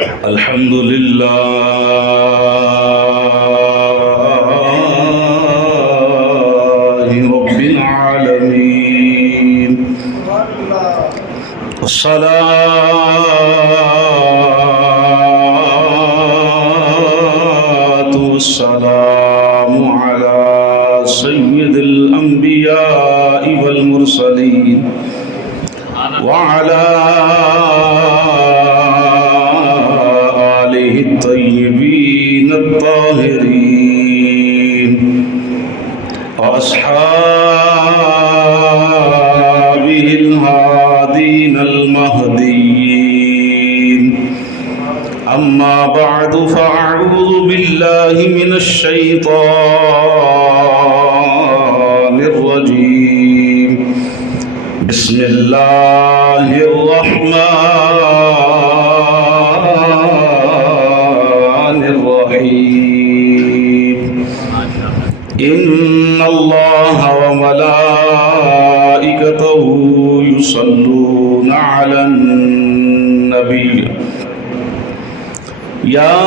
الحمد لله رب العالمين والصلاة والسلام على سيد الأنبياء والمرسلين وعلى الطيبين الطاهرين وأصحابه الهادين المهديين أما بعد فأعوذ بالله من الشيطان الرجيم بسم الله الرحمن الرحيم إن الله وملائكته يصلون على النبي يا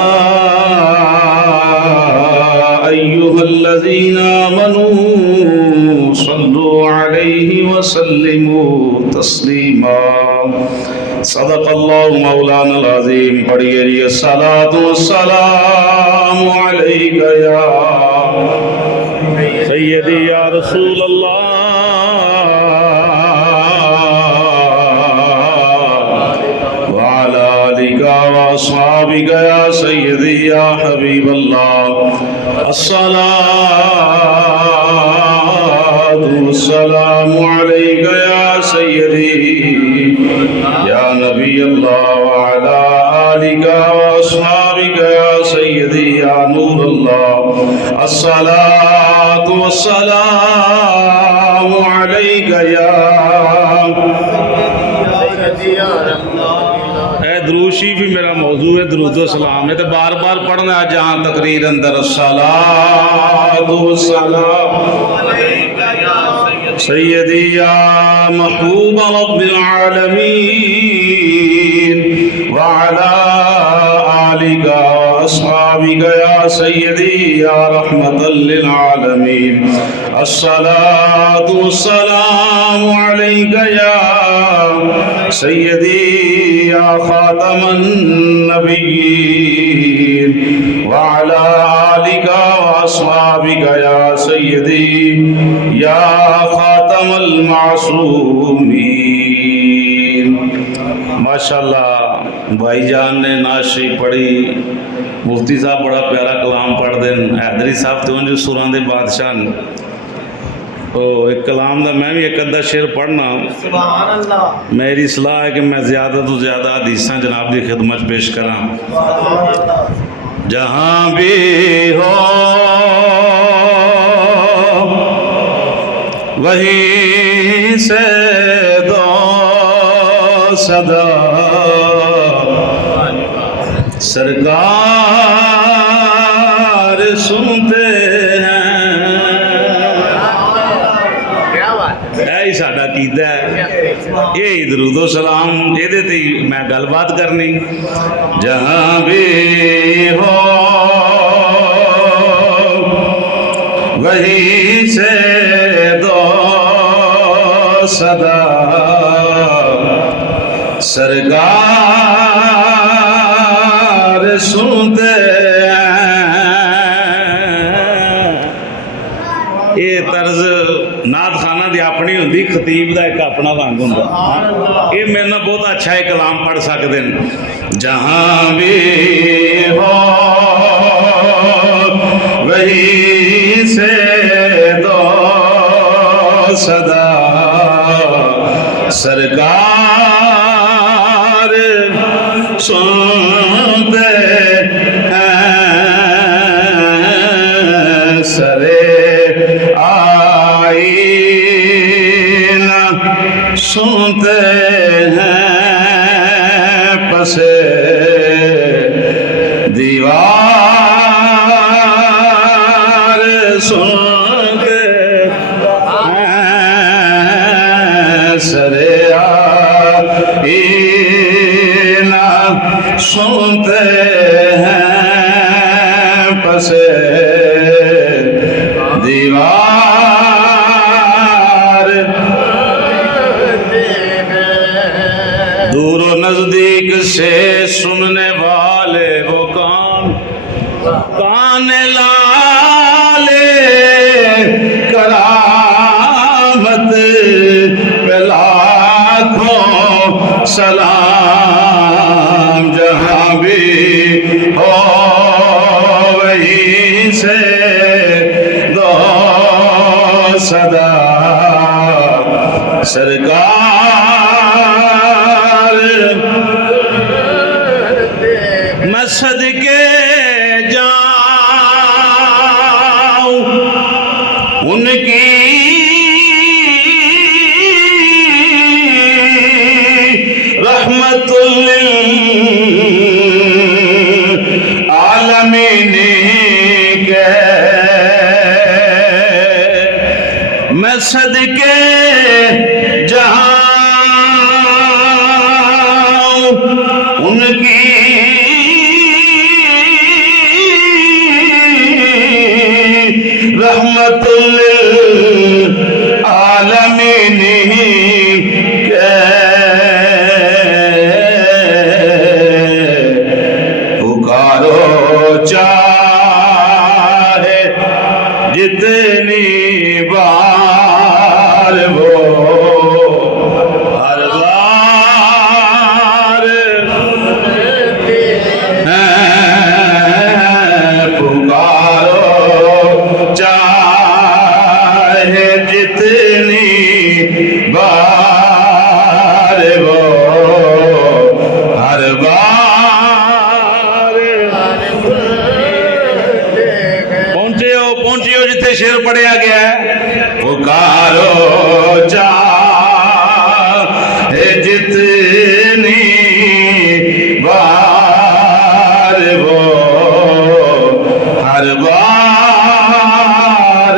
أيها الذين آمنوا صلوا عليه وسلموا تسليما صدق اللہ مولانا العظیم. پڑھیے جی الصلاۃ والسلام علیک یا سیدی یا رسول اللہ وعلی آلک واصحابک یا سیدی یا حبیب اللہ. الصلاۃ والسلام علیک یا سیدی یا نبی اللہ وعلی آلک واصحابک یا سیدی یا نور اللہ. الصلاۃ والسلام علیک یا دروشی بھی میرا موضوع ہے. درود و سلام ہے تو بار بار پڑھنا ہے جہاں تقریر اندر. الصلاۃ والسلام سیدی یا محبوب رب العالمین وعلی آلک واصحابک یا سیدی یا رحمت للعالمین. الصلاۃ والسلام علیک یا سیدی یا خاتم النبیین وعلی آلک واصحابک یا سیدی یا خاتم المعصومین. ماشاءاللہ بھائی جان نے نعت شریف پڑھی. مفتی صاحب بڑا پیارا کلام پڑھ دیں. حیدری صاحب تو جو سراں دے بادشاہ نے ایک کلام دا میں بھی ایک ادھا شعر پڑھنا. سبحان اللہ. میری صلاح ہے کہ میں زیادہ تو زیادہ حدیثاں جناب دی خدمت پیش کراں. جہاں بھی ہو وہیں سے دو صدا سرکار سنتے ہیں. یہی ساڈا عقیدہ ہے. یہی درود و سلام یہ میں گل بات کرنی. جہاں بھی ہو وہیں سے دو صدا سرکار سنتے ہیں. یہ طرز نعت خانہ دی اپنی ہوندی. خطیب دا ایک اپنا رنگ ہوندا. یہ میرے نال بہت اچھا ہے کلام پڑھ سکتے ہیں. جہاں بھی ہو وہیں سے دو صدا سرکار سنتے ہیں. سرے آئینہ سنتے ہیں. پسے دیوار سنتے ہیں. سرے آئینہ سنتے سنتے ہیں پس دیوار، دور و نزدیک سے سننے والے وہ کان لالے کرامت پہ لاکھوں سلام، جہاں بھی ہو وہیں سے دو صدا سرکار، میں صدقے جاؤں ان کی رحمت للعالمین کے، میں صدقے جاؤں ان کی رحمت للعالمین کے، پکارو چاہے جتنی بار وہ ہر بار پکارو چاہے جتنی بار وہ ہر بار، پہنچے ہو جتنے شعر پڑھیا گیا ہے، پکارو چاہے جتنی بار وہ ہر بار،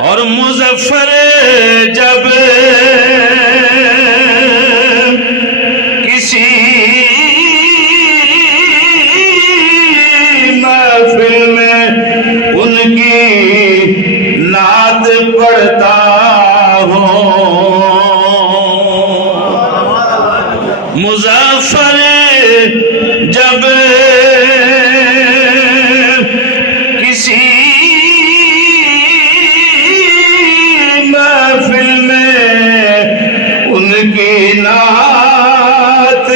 اور مظفر جب کسی محفل میں ان کی نعت پڑھتا ہوں، مظفر جب کسی محفل میں ان کی نعت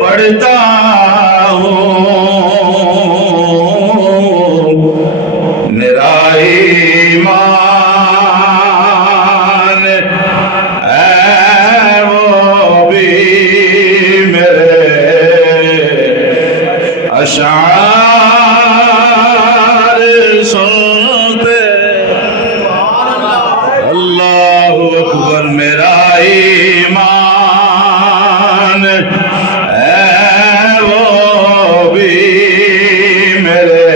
پڑھتا ہوں، میرا ایمان ہے وہ بھی میرے اشعار سنتے، اللہ اکبر، میرا ایمان ہے وہ بھی میرے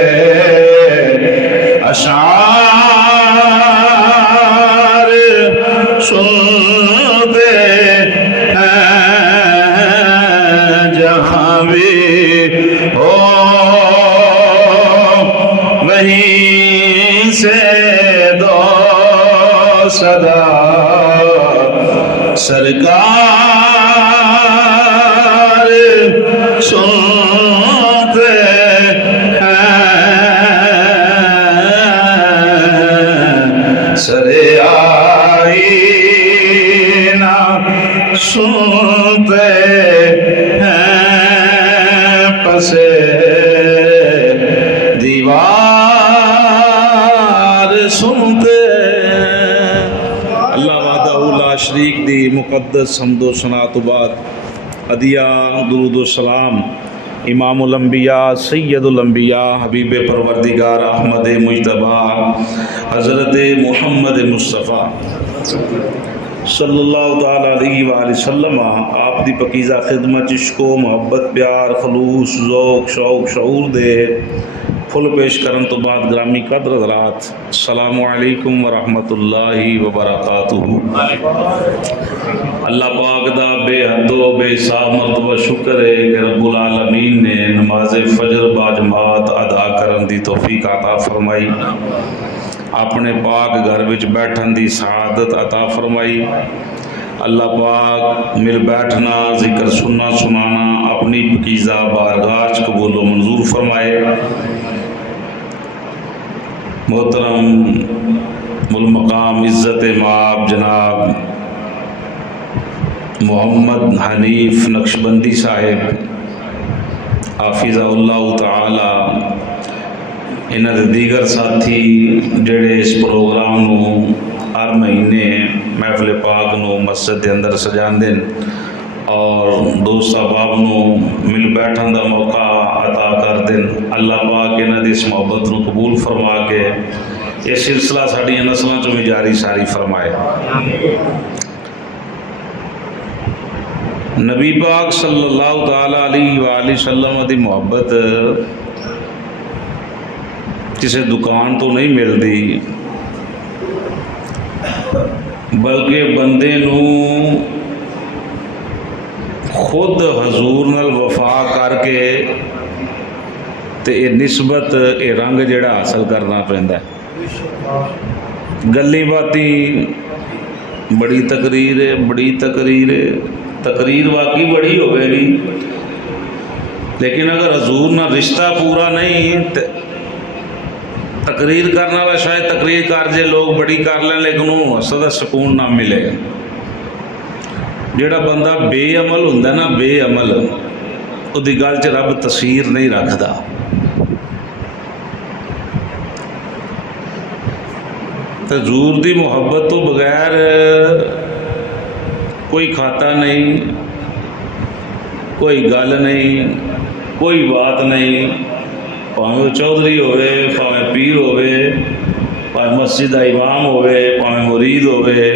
اشعار سنتے ہیں، جہاں بھی ہو وہیں سے دو صدا سرکار سنتے ہیں، سرے آئینہ سنتے ہیں، پسے دیوار سنتے ہیں۔ اللہ وحدہ لا شریک دی مقدس حمد و ثنا تو بعد عدیہ درود و سلام امام الانبیاء سید الانبیاء حبیب پروردگار احمد مجتبیٰ حضرت محمد مصطفیٰ صلی اللہ تعالیٰ علیہ وآلہ وسلم آپ دی پکیزہ خدمت، عشق و محبت، پیار، خلوص، ذوق، شوق، شعور دے فل پیش کرن تو بعد گرامی قدر حضرات السلام علیکم ورحمۃ اللہ وبرکاتہ۔ اللہ پاک دا بے حد و بے حساب مرتبہ شکر ہے کہ رب العالمین نے نماز فجر باجماعت ادا کرن دی توفیق عطا فرمائی، اپنے پاک گھر وچ بیٹھن دی سعادت عطا فرمائی۔ اللہ پاک مل بیٹھنا، ذکر سننا سنانا اپنی پکیزہ بارگاہ قبول و منظور فرمائے۔ محترم ملمقام عزت مآب جناب محمد حنیف نقشبندی صاحب حافظہ اللہ تعالی، انہاں دے دیگر ساتھی جڑے اس پروگرام نو ہر مہینے محفل پاک نو مسجد دے اندر سجاندے اور دوست احباب نو مل بیٹھن دا موقع عطا کر دین، اللہ پاک انہاں دی اس محبت نو قبول فرما کے یہ سلسلہ ساڈیاں نسلاں چوں بھی جاری ساری فرمائے۔ نبی پاک صلی اللہ تعالی علیہ وآلہ وسلم دی محبت کسی دکان تو نہیں ملتی، بلکہ بندے نو خود حضور نال وفا کر کے تے یہ نسبت یہ رنگ جڑا حاصل کرنا پیندا ہے۔ گلی باتی بڑی تقریر ہے، بڑی تقریر ہے، تقریر واقعی بڑی ہو گئی، لیکن اگر حضور نہ رشتہ پورا نہیں تقریر کرنے والا شاید تقریر کر جے لوگ بڑی کر لیں، لیکن وہ اصل سکون نہ ملے۔ جڑا بندہ بے عمل ہوندا نا، بے عمل وہ دی گل چ رب تاثیر نہیں رکھدا۔ حضور دی محبت تو بغیر کوئی کھاتا نہیں، کوئی گل نہیں، کوئی بات نہیں، پاویں چودھری ہوئے، پاویں پیر ہوئے، پاویں مسجد دا امام ہوئے، پاویں مرید ہوئے،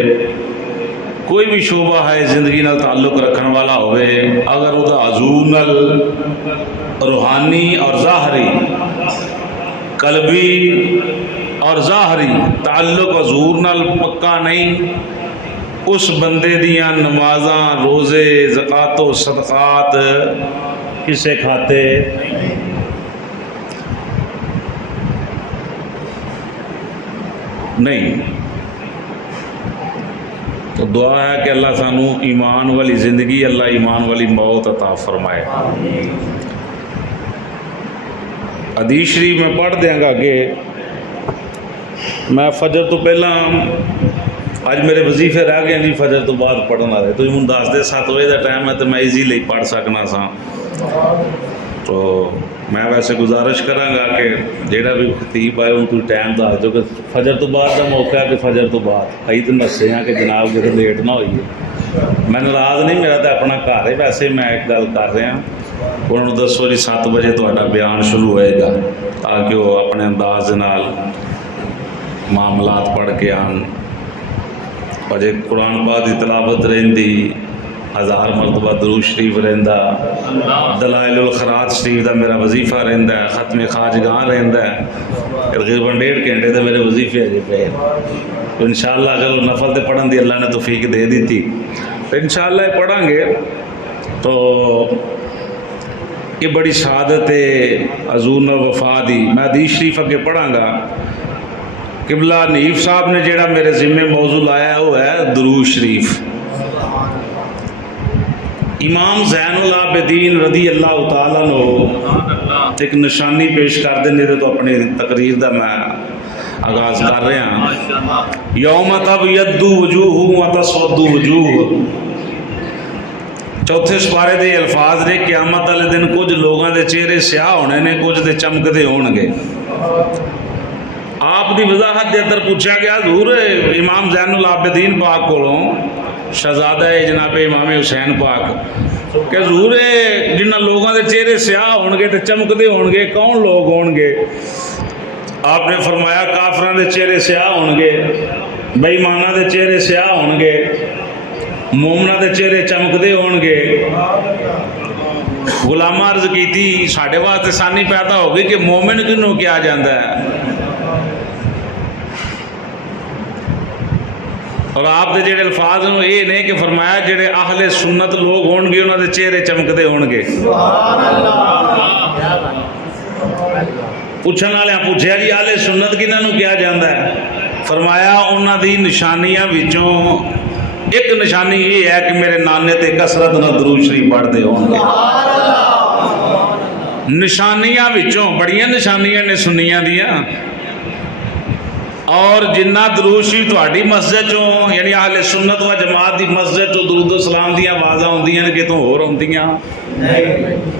کوئی بھی شعبہ ہے زندگی نال تعلق رکھن والا ہوئے، اگر وہ دا حضور نال روحانی اور ظاہری، قلبی اور ظاہری تعلق حضور نال پکا نہیں، اس بندے دیاں نمازاں، روزے، زکوٰۃ و صدقات کسے کھاتے نہیں۔ تو دعا ہے کہ اللہ سانو ایمان والی زندگی، اللہ ایمان والی موت عطا فرمائے۔ حدیث شریف میں پڑھ دیاں گا کہ میں فجر تو پہلا اج میرے وظیفے رہ گئے جی، فجر تو بعد پڑھنا رہے تو من دس دے 7 بجے کا ٹائم ہے تو میں ایزیلی پڑھ سکنا سا۔ تو میں ویسے گزارش کراں گا کہ جیڑا بھی خطیب آئے ان کو ٹائم دس دو کہ فجر تو بعد کا موقع ہے کہ فجر تو بعد کئی تو نسے ہیں کہ جناب کسی لیٹ نہ ہوئیے۔ میں ناراض نہیں، میرا تو اپنا گھر ہے، ویسے میں ایک گل کر رہا انہوں نے دسو جی 7 بجے تہاڈا بیان شروع ہوئے گا تاکہ وہ اپنے انداز نال معاملات پڑھ کے آن، اور جے قرآن پاک کی تلاوت رہندی، 1000 مرتبہ درود شریف رہندا، دلائل الخیرات شریف دا میرا وظیفہ رہندا ہے، ختم خواجگاں رہندا ہے، تقریباً 1.5 گھنٹے تو میرے وظیفے اجے پے، تو انشاءاللہ اگر نفل تے پڑھن دی اللہ نے توفیق دے دیتی تو انشاءاللہ یہ پڑھیں گے۔ تو یہ بڑی سعادت ہے حضور نے وفا دی۔ میں حدیث شریف اگے پڑھاں گا۔ قبلہ حنیف صاحب نے جڑا میرے ذمے موضوع لایا ہے وہ ہے درود شریف۔ امام زین العابدین رضی اللہ تعالیٰ عنہ ایک نشانی پیش کر دیں تو اپنی تقریر دا میں آغاز کر رہے ہیں۔ یوم تبیض وجوہ و تسود وجوہ، چوتھے سپارے دے الفاظ نے قیامت والے دن کچھ لوگوں دے چہرے سیاہ ہونے نے، کچھ دے چمکدے ہون گے۔ آپ دی وضاحت دے اندر پوچھا گیا حضور امام زین العابدین پاک کولوں شہزادہ جناب امام حسین پاک کہ حضور جنہ لوگوں دے چہرے سیاہ ہون گے تے چمکدے ہون گے کون لوگ ہون گے؟ آپ نے فرمایا کافراں دے چہرے سیاہ ہون گے، بے ایماناں دے چہرے سیاہ ہون گے، مومناں دے چہرے چمکدے ہون گے، ਗੁਲਾਮਾਂ ਅਰਜ਼ ਕੀਤੀ ਸਾਡੇ ਵਾਸਤੇ ਆਸਾਨੀ ਪੈਦਾ ਹੋ ਗਈ ਕਿ ਮੂਮਿਨ ਕਿਹਨੂੰ ਕਿਹਾ ਜਾਂਦਾ ਹੈ। اور آپ دے جڑے الفاظ ہیں یہ نہیں کہ فرمایا جڑے اہل سنت لوگ ہون گے انہوں دے چہرے چمکدے ہون گے۔ پوچھن والے پوچھیا جی اہل سنت کنہاں نوں کیا جاندا ہے؟ فرمایا انہاں دی نشانیاں وچوں ایک نشانی یہ ہے کہ میرے نانے تے کثرت نال درود شریف پڑھدے ہون گے۔ نشانیاں وچوں بڑیاں نشانیاں نے سنیاں دیاں، اور جنہ درود شریف تہاڈی مسجد چوں یعنی اہل سنت و جماعت دی مسجد چوں درود و سلام دیاں آوازاں ہوندیاں نے کتوں ہور ہوندیاں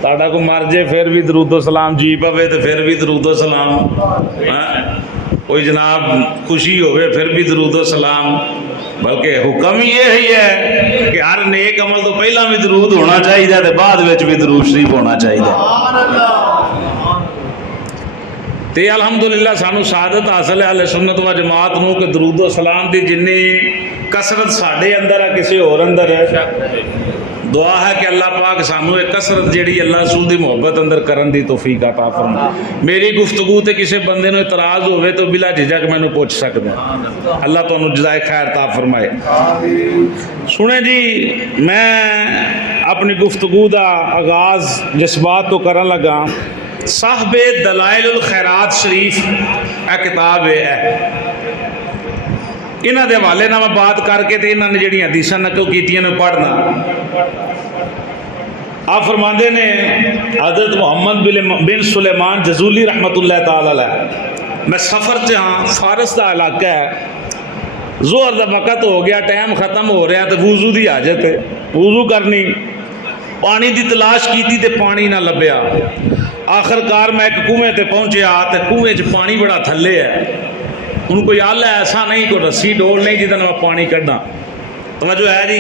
تہاڈا کو مر جے پھر بھی درود و سلام جی پوے تے پھر بھی درود و سلام، کوئی جناب خوشی ہوئے پھر بھی درود و سلام، بلکہ حکم ہی یہی ہے کہ ہر نیک عمل تو پہلا بھی درود ہونا چاہیے تے بعد وچ بھی درود شریف ہونا چاہیے۔ تے الحمدللہ سانو سعادت حاصل ہے اہل سنت و جماعت نو کہ درود و سلام دی جنی کثرت ساڈے اندر ہے کسی اور اندر ہے، دعا ہے کہ اللہ پاک سانو ایک کثرت جیڑی اللہ رسول دی محبت اندر کرن دی توفیق عطا فرمائے۔ میری گفتگو تے کسی بندے نو اعتراض ہوئے تو بلا جھجک میں نو پوچھ سکدا ہے، اللہ تانوں جزائے خیر عطا فرمائے۔ سنیں جی میں اپنی گفتگو دا آغاز جس بات تو کرن لگا، صاحب دلائل الخیرات شریف اے کتاب ہے، انہاں دے حوالے نال میں بات کر کے تے انہاں نے جڑیاں حدیثاں نقل کیتیاں نے پڑھنا۔ آپ فرماندے نے حضرت محمد بن سلیمان جزولی رحمۃ اللہ تعالی علیہ، میں سفر سے ہاں، فارس دا علاقہ ہے، ظہر دا وقت ہو گیا، ٹائم ختم ہو رہا تے وضو دی حاجت ہے، وضو کرنی، پانی دی تلاش کیتی تے پانی نہ لبیا، آخر کار میں ایک کنویں تے پہنچیا تے کنویں چ پانی بڑا تھلے ہے، ان کوئی آلہ ایسا نہیں، کوئی رسی ڈول نہیں جدھر میں پانی کڈنا، توجہ ہے جی؟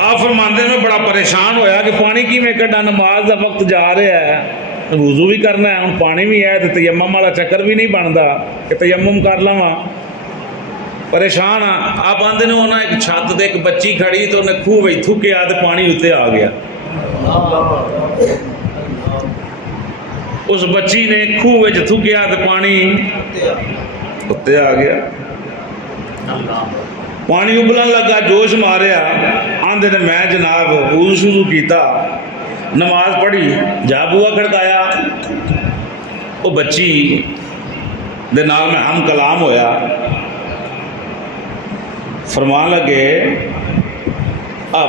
آپ فرماندے میں بڑا پریشان ہویا کہ پانی کی میں کڈا، نماز دا وقت جا رہا ہے، وضو بھی کرنا ہے، ہن پانی بھی ہے تے تیمم والا چکر بھی نہیں بنتا کہ تیمم کر لواں، پریشان ہاں۔ آپ آندے نے انہاں ایک چھت تے ایک بچی کھڑی تو انہیں خوہ وچ تھکیا تے پانی اتنے آ گیا، اس بچی نے خوہ وچ تھکیا تے پانی اتنے آ گیا، پانی ابلن لگا، جوش ماریا، آندے نے میں جناب وضو شروع کیتا، نماز پڑھی، جا بوا کھڑکایا، وہ بچی دے نال میں ہم کلام ہویا، فرمان لگے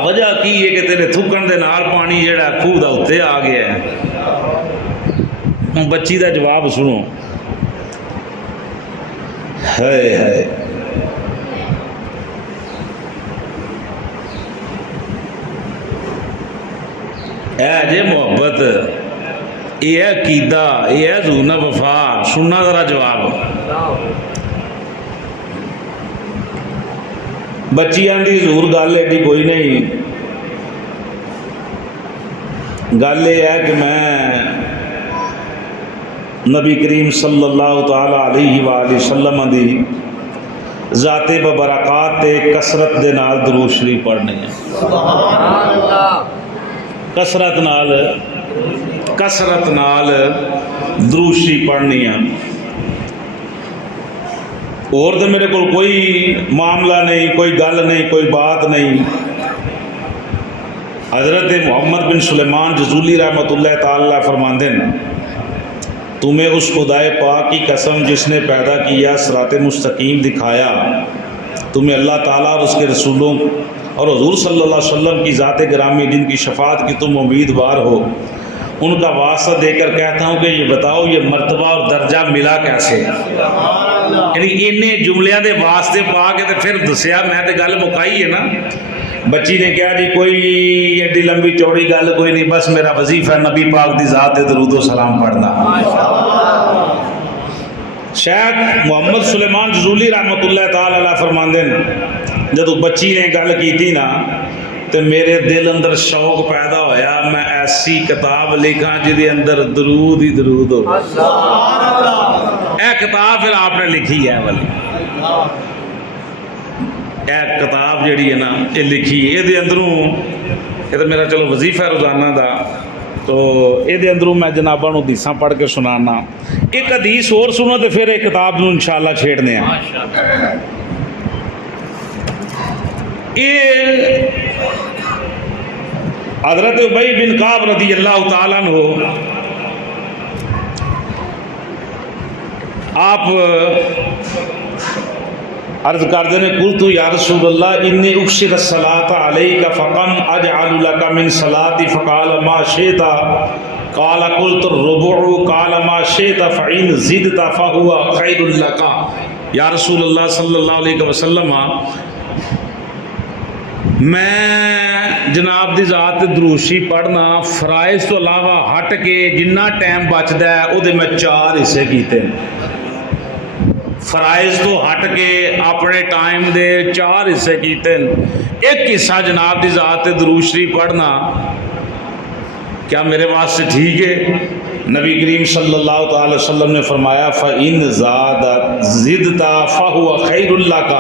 وجہ کی ہے کہ تیرے تھکن دے نال پانی جڑا خوہ دا اتنے آ گیا ہے۔ بچی دا جواب سنو، ہے اے جے محبت، یہ ہے عقیدہ، یہ ہے ذونا وفا، سننا ذرا جواب۔ بچی آندھی حضور گل ایڈی کوئی نہیں، گل یہ ہے کہ میں نبی کریم صلی اللہ تعالی علیہ وآلہ وسلم دی ذات ببرکات تے کثرت دے نال درود شریف پڑھنے ہیں، کثرت نال درود شریف پڑھنی ہیں، اور تو میرے کو کوئی معاملہ نہیں، کوئی گل نہیں، کوئی بات نہیں۔ حضرت محمد بن سلیمان جزولی رحمۃ اللہ تعالی فرماندے ہیں، تمہیں اس خدائے پاک کی قسم جس نے پیدا کیا، صراط مستقیم دکھایا، تمہیں اللہ تعالیٰ اور اس کے رسولوں اور حضور صلی اللہ علیہ وسلم کی ذات گرامی جن کی شفاعت کی تم امیدوار ہو، ان کا واسطہ دے کر کہتا ہوں کہ یہ بتاؤ یہ مرتبہ اور درجہ ملا کیسے؟ یعنی انہیں جملیاں دے واسطے پا کے تے پھر دسیا، میں تے گل مکائی ہے نا۔ بچی نے کہا جی کوئی ایڈی لمبی چوڑی گل کوئی نہیں، بس میرا وظیفہ ہے نبی پاک دی ذات درود و سلام پڑھنا۔ شیخ محمد سلیمان جزولی رحمۃ اللہ تعالی علیہ فرماندے ہیں، جدو بچی نے گل کی نا تو میرے دل اندر شوق پیدا ہویا، میں ایسی کتاب لکھاں جدے اندر درود ہی درود ہو۔ اے کتاب پھر آپ نے لکھی ہے والی، ਇਹ ਕਿਤਾਬ ਜਿਹੜੀ ਹੈ ਨਾ ਇਹ ਲਿਖੀ, ਇਹਦੇ ਅੰਦਰੋਂ ਇਹ ਤਾਂ ਮੇਰਾ ਚਲੋ ਵਜ਼ੀਫਾ ਰੋਜ਼ਾਨਾ ਦਾ, تو یہ اندروں میں جناباں نوں حدیثاں پڑھ کے سنانا. ایک حدیث اور سنو تو پھر ایک کتاب نوں انشاءاللہ چھیڑنے ہیں. یہ حضرت ابی بن کعب رضی اللہ تعالیٰ عنہ آپ عرض کردے نے قلت یا رسول اللہ انی اکثر الصلاۃ علیک فکم اجعل لک من صلاتی فقال ما شئت قال قلت الربع قال ما شئت فإن زدت فهو خیر لک. یا رسول اللہ صلی اللہ علیہ وسلم میں جناب دی ذات دروشی پڑھنا فرائض تو علاوہ ہٹ کے جنہ ٹائم بچدا ہے وہ میں 4 حصے کیتے ہیں. فرائض تو ہٹ کے اپنے ٹائم دے 4 حصے کیتے ہیں. ایک حصہ جناب دی ذات درود شریف پڑھنا کیا میرے واسطے ٹھیک ہے؟ نبی کریم صلی اللہ تعالی وسلم نے فرمایا فَإِن زِدْتَ فَهُوَ خَيْرٌ لَكَ.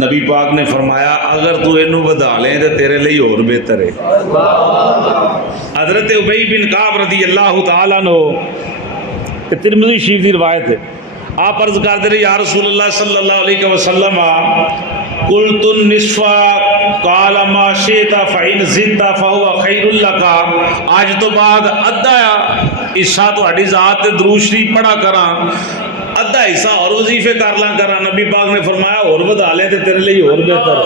نبی پاک نے فرمایا اگر تو اینو بدا لیں تو تیرے لئے اور بہتر ہے. حضرت ابی بن کعب رضی اللہ تعالیٰ عنہ ترمذی شریف کی روایت ہے. آپ عرض کرتے رہے یا رسول اللہ صلی اللہ علیہ وسلم قلت النصف قال ما شئت فإن زدت فهو خیر لك. آج تو بعد ادھا حصہ تہاڈی ذات تے درود شریف پڑھا کراں، ادھا حصہ اور وظیفے کر لاں کراں. نبی پاک نے فرمایا اور بدا لے تے تیرے لیے اور بہتر ہے.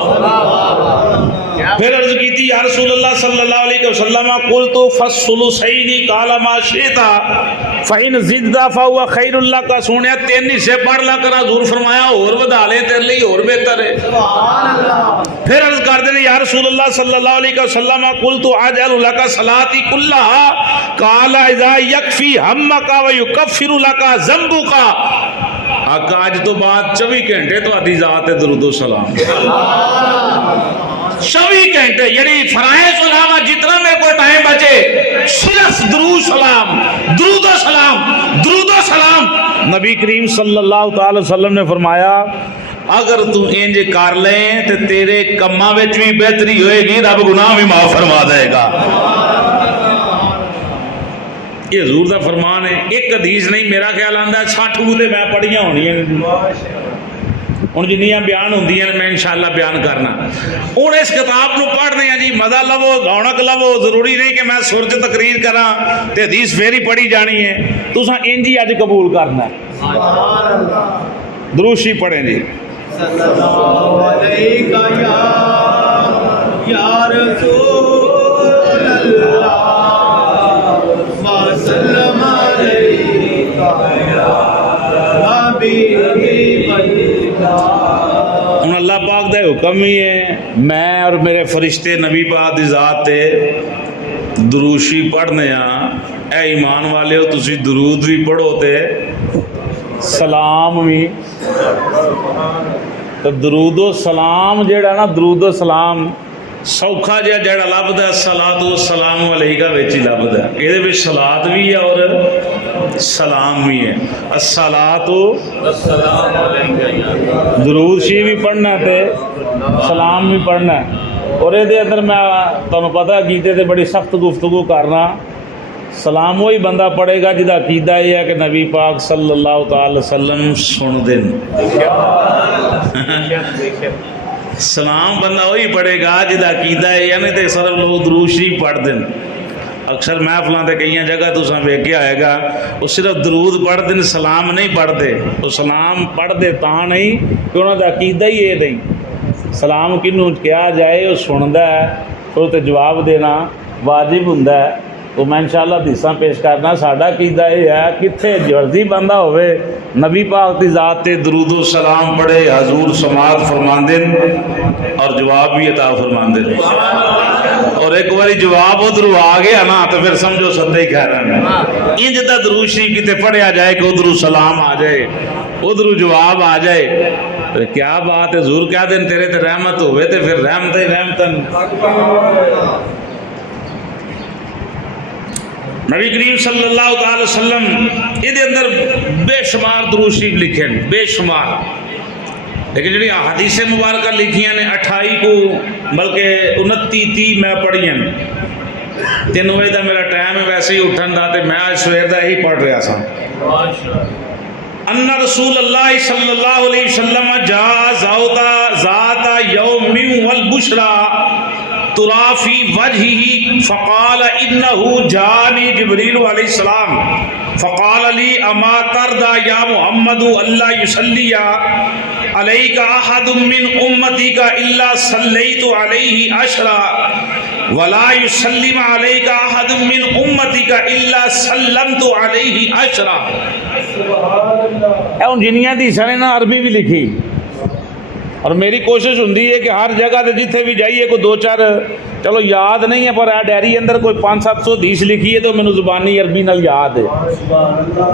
پھر عرض کی تھی یا رسول اللہ صلی اللہ علیہ وسلم قلت فالثلثین قال ما شئت فإن زدت فهو خیر لك. سنیا 3 حصے پڑھ لا کرا، حضور فرمایا اور بدا لے تیرے لیے اور بہتر ہے. پھر عرض کر دے یا رسول اللہ صلی اللہ علیہ وسلم قلت اجعل لك صلاتي كلها قال اذا يكفي همك ويكفر لك ذنبك. آقا آج تو بعد 24 گھنٹے تو آدھی ذات درود و سلام 24 گھنٹے یعنی فرائض کے علاوہ جتنا میرے کو ٹائم بچے صرف درود سلام درود و سلام درود و سلام. نبی کریم صلی اللہ تعالی وسلم نے فرمایا اگر تو انج کر لیں تو تیرے کماں وچ بھی بہتری ہوئے گی، رب گناہ بھی معاف فرما دے گا. یہ حضور دا فرمان ہے. ایک حدیث نہیں، میرا خیال آندا ہے 60 تے میں پڑھیاں ہونی ہیں. ہوں جنیاں بیان ہوندی ہیں میں انشاءاللہ بیان کرنا. ہوں اس کتاب نو پڑھنے ہیں جی مزہ لو رونق لو. ضروری نہیں کہ میں سر چ تقریر کراں تے حدیث پھر ہی پڑھی جانی ہے. تساں انج ہی اج قبول کرنا ہے. درود شریف پڑھیں جی. صلی اللہ علیہ یا رسول اللہ وسلم علیہ یا حبیب اللہ. ہن اللہ پاک دا حکم ہی ہے میں اور میرے فرشتے نبی پاک دی ذات تے درود شریف پڑھنے ہاں. اے ایمان والے ہو تسی درود بھی پڑھو تے سلام بھی. تو درود و سلام جڑا نا درود و سلام سوکھا جہا جڑا لبدا الصلاۃ والسلام علیکہ وچ ہی لبدا. یہ وچ صلاۃ بھی ہے اور سلام بھی ہے. الصلاۃ والسلام علیکہ درود شریف بھی پڑھنا تے سلام بھی پڑھنا. اور یہ اندر میں تمہیں پتہ کیتے تے بڑی سخت گفتگو کرنا. سلام وہی بندہ پڑھے گا جدا عقیدہ یہ ہے کہ نبی پاک صلی اللہ تعالی وسلم سن دین. سلام بندہ وہی پڑھے گا جدا عقیدہ ہے یعنی تے صرف لوگ درود شریف پڑھ دیں. اکثر محفلاں تے کئی جگہ تساں ویکھیا آئے گا وہ صرف درود پڑھ دیں سلام نہیں پڑھتے. وہ سلام پڑھ دے تاں نہیں کہ انہاں دا عقیدہ ہی یہ نہیں. سلام کنوں کیا جائے وہ سندا ہے تو تے جواب دینا واجب ہوندا ہے. تو میں انشاءاللہ حدیثاں پیش کرنا. ساڈا عقیدہ یہ ہے کتنے جرزی بندہ ہوئے نبی پاک دی ذات تے درود و سلام پڑھے حضور سماعت فرماندے اور جواب بھی عطا فرماندے. اور ایک باری جواب ادھروں آ گیا نا تو پھر سمجھو سدے ہی کہہ رہے ہیں. انج تے درود شریف کتے پڑھیا جائے کہ ادھروں سلام آ جائے ادھروں جواب آ جائے. کیا بات ہے. حضور کہہ دیں تیرے تے رحمت ہوئے تے پھر رحمت ہی رحمتن. نبی کریم صلی اللہ تعالی وسلم یہ اندر بے شمار درود شریف لکھے بے شمار. لیکن جڑی حدیث مبارکہ لکھیاں نے 28 کو بلکہ 29 30 میں پڑھیاں 3 بجے دا میرا ٹائم ہے ویسے ہی اٹھن دا تے میں آج سویر دا ہی پڑھ رہا سا ان رسول اللہ صلی اللہ علیہ وسلم جاء ذات یوم والبشرا ترا فی وجہہ فقال انه جاءنی جبریل علیہ السلام فقال لی اما ترضى یا محمد اللہ یصلی علیک احد من امتک الا صلیت علیہ عشرا ولا یسلم علیک احد من امتک الا سلمت علیہ عشرا. اے ان جنیاں دی سنے نا عربی بھی لکھی اور میری کوشش ہوندی ہے کہ ہر جگہ تے جتھے بھی جائیے کوئی 2-4 چلو یاد نہیں ہے پر ڈائری اندر کوئی 500-700 حدیث لکھی ہے تو مینوں زبانی عربی نال یاد ہے.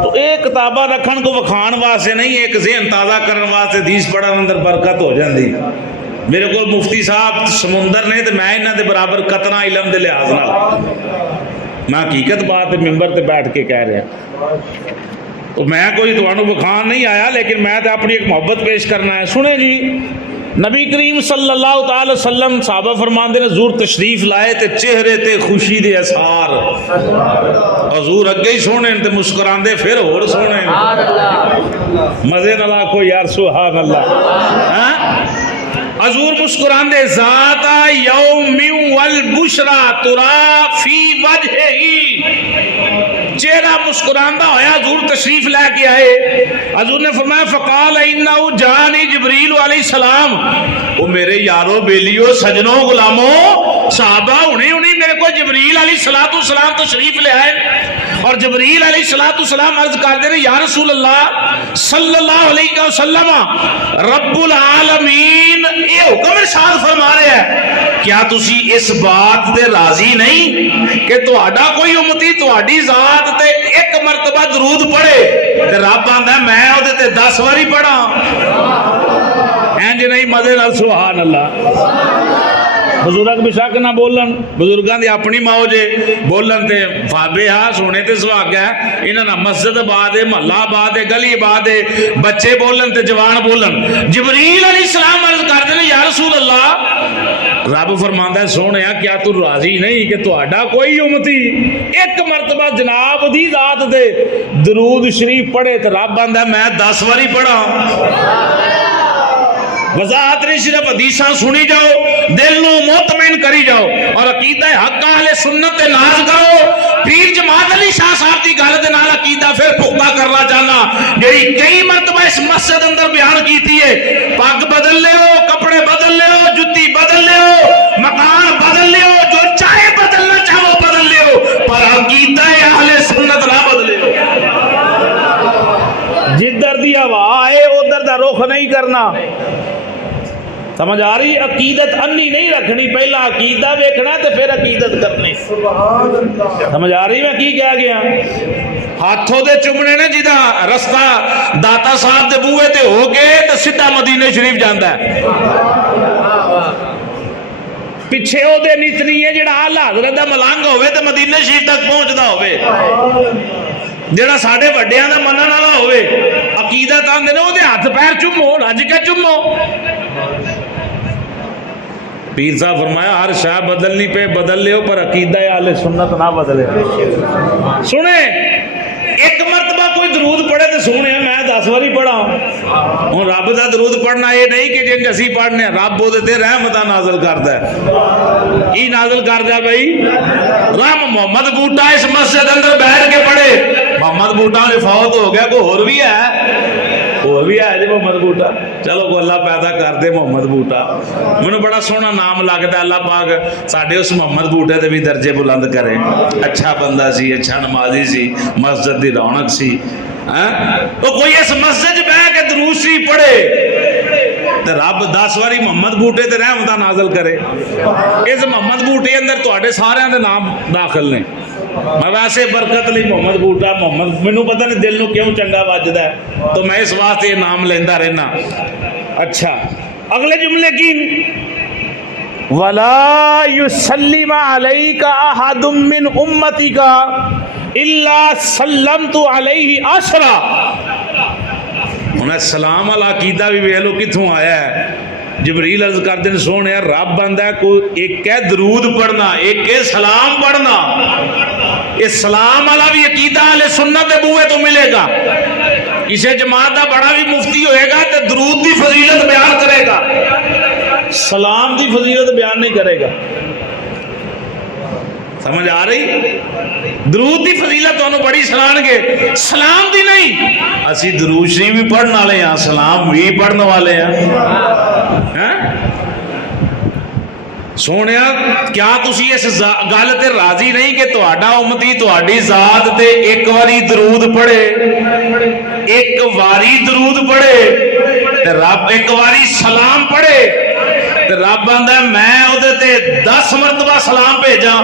تو ایک کتاباں رکھن کو وکھان واسطے نہیں ایک ذہن تازہ کرن واسطے حدیث پڑھن اندر برکت ہو جاندی. میرے کو مفتی صاحب سمندر نے تو میں انہاں دے برابر قطرہ علم دے لحاظ نال میں حقیقت بات ممبر تے بیٹھ کے کہہ رہا تو میں کوئی تمہوں بخان نہیں آیا لیکن میں تو اپنی ایک محبت پیش کرنا ہے. سنیں جی نبی کریم صلی اللہ تعالی وسلم صحابہ فرماندے نے حضور تشریف لائے تے چہرے تے خوشی دے اثار حضور اگے ہی سونے تے مسکراندے پھر اور سونے مزے نال آکھو یار سبحان اللہ. حضور مسکراندے ذات یوم والبشرا ترا فی وجہہ چہرہ مسکراندہ ہویا حضور تشریف لے کے آئے. حضور نے فرمایا فقال انہو جانی جبریل علیہ السلام وہ میرے یارو بیلیو سجنوں غلاموں صحابہ انہیں میرے کو جبریل علیہ السلام تشریف لے آئے اور جبریل علیہ السلام عرض کر دے یا رسول اللہ صلی اللہ علیہ وسلم رب العالمین یہ حکم ارشاد فرما رہے ہیں کیا تسی اس بات تے راضی نہیں کہ تہاڈا کوئی امتی تہاڈی ذات تے ایک مرتبہ درود پڑھے تے رب آندا میں او دے تے 10 واری پڑھا انج نہیں مزے نال سبحان اللہ. بزرگ بھی شک نہ بولن بزرگاں دی اپنی موج ہے بولن تے فابے ہاں سونے تے سواگ ہے انہاں نا مسجد آباد ہے محلہ آباد ہے گلی آباد ہے بچے بولن تے جوان بولن. جبریل علیہ السلام عرض کرتے ہیں یا رسول اللہ رب فرماندا ہے سونیا کیا تو راضی نہیں کہ تہاڈا کوئی امتی ایک مرتبہ جناب دی ذات دے درود شریف پڑھے تے رب آندا میں 10 واری پڑھا. وضاحت نہیں صرف حدیثاں سنی جاؤ دل نو مطمئن کری جاؤ اور عقیدہ حق اہل سنت ناز کرو. پیر جماعت علی شاہ صاحب دی گل دے نال عقیدہ پھر پختہ کرنا چاہنا جڑی کئی مرتبہ اس مسجد اندر بیان کیتی ہے پگ بدل لیو کپڑے بدل لیو جُتی بدل لیو مکان بدل لیو جو چاہے بدلنا چاہو بدل لیو پر عقیدہ اہل سنت نہ بدلے. جدھر دی ہوا آئے ادھر دا رخ نہیں کرنا. سمجھ آ رہی عقیدت انی نہیں رکھنی پہلا عقیدہ دیکھنا تو پھر عقیدت کرنی. سمجھ آ رہی میں کی کہہ گیا ہاتھوں دے چمنے نے جدا رستہ داتا صاحب دے بوئے تے ہو کے تو سیدھا مدینے شریف جاندا ہے پیچھے او دے نیتنی ہے جڑا اعلی حضرت دا ملنگ ہوئے تے مدینے شریف تک پہنچدا ہوئے جڑا ساڈے وڈیاں دا منن والا ہوئے عقیدت آندے نے او دے ہاتھ پیر چومو رج کے چومو. پیر صاحب فرمایا ہر شاہ بدلنی پہ بدل لیو پر عقیدہ اہل سنت نہ بدلے. سنیں ایک مرتبہ کوئی درود پڑھے تو سونے میں 10 واری پڑھا ہوں رب دا درود پڑھنا یہ نہیں کہ جن اسی پڑھنے رب وہ تے رحمتہ نازل کرتا ہے. کی نازل کرتا ہے بھائی رحم. محمد بوٹا اس مسجد اندر بیٹھ کے پڑھے محمد بوٹا نے فوت ہو گیا کوئی اور بھی ہے جی محمد بوٹا چلو کو اللہ پیدا کر دے محمد بوٹا مجھے بڑا سونا نام لگتا ہے اللہ پاک ساڈے اس محمد بوٹے تے بھی درجے بلند کرے. اچھا بندہ سی اچھا نمازی سی مسجد دی رونق سی تو کوئی اس مسجد بہ کے درود شریف پڑھے تے رب 10 واری محمد بوٹے تے رحمتہ نازل کرے. اس محمد بوٹے اندر تواڈے سارے دے نام داخل نے. میں ویسے برکت لی محمد بوٹا محمد مینوں پتہ نہیں دل نو کیوں چنگا وجدا ہے تو میں اس واسطے یہ نام لیندا رہنا. اچھا اگلے جملے کی ولا یسلم علیک احد من امتک الا سلمت علیہ عشرا. ہن سلام والا عقیدہ بھی ویکھ لو کتھوں آیا ہے. جبریل عرض کرتے ہیں سونے رب بندہ ہے کوئی ایک ہے درود پڑھنا ایک ہے سلام پڑھنا. یہ سلام والا بھی عقیدہ اہل سنت دے بوئے تو ملے گا. اسے جماعت کا بڑا بھی مفتی ہوئے گا تو درود دی فضیلت بیان کرے گا, سلام دی فضیلت بیان نہیں کرے گا. سمجھ آ رہی؟ درود دی فضیلت تو بڑی سنان گے, سلام دی نہیں. اسی درود شریف بھی پڑھنے والے ہیں, سلام بھی پڑھنے والے ہیں. سونیا کیا تسی اس گل تے راضی نہیں کہ تہاڈا امتی تہاڈی ذات تے ایک واری درود پڑھے, ایک واری درود پڑھے تے رب ایک واری سلام پڑھے تے رب آندا میں اودے تے 10 مرتبہ سلام بھیجاں.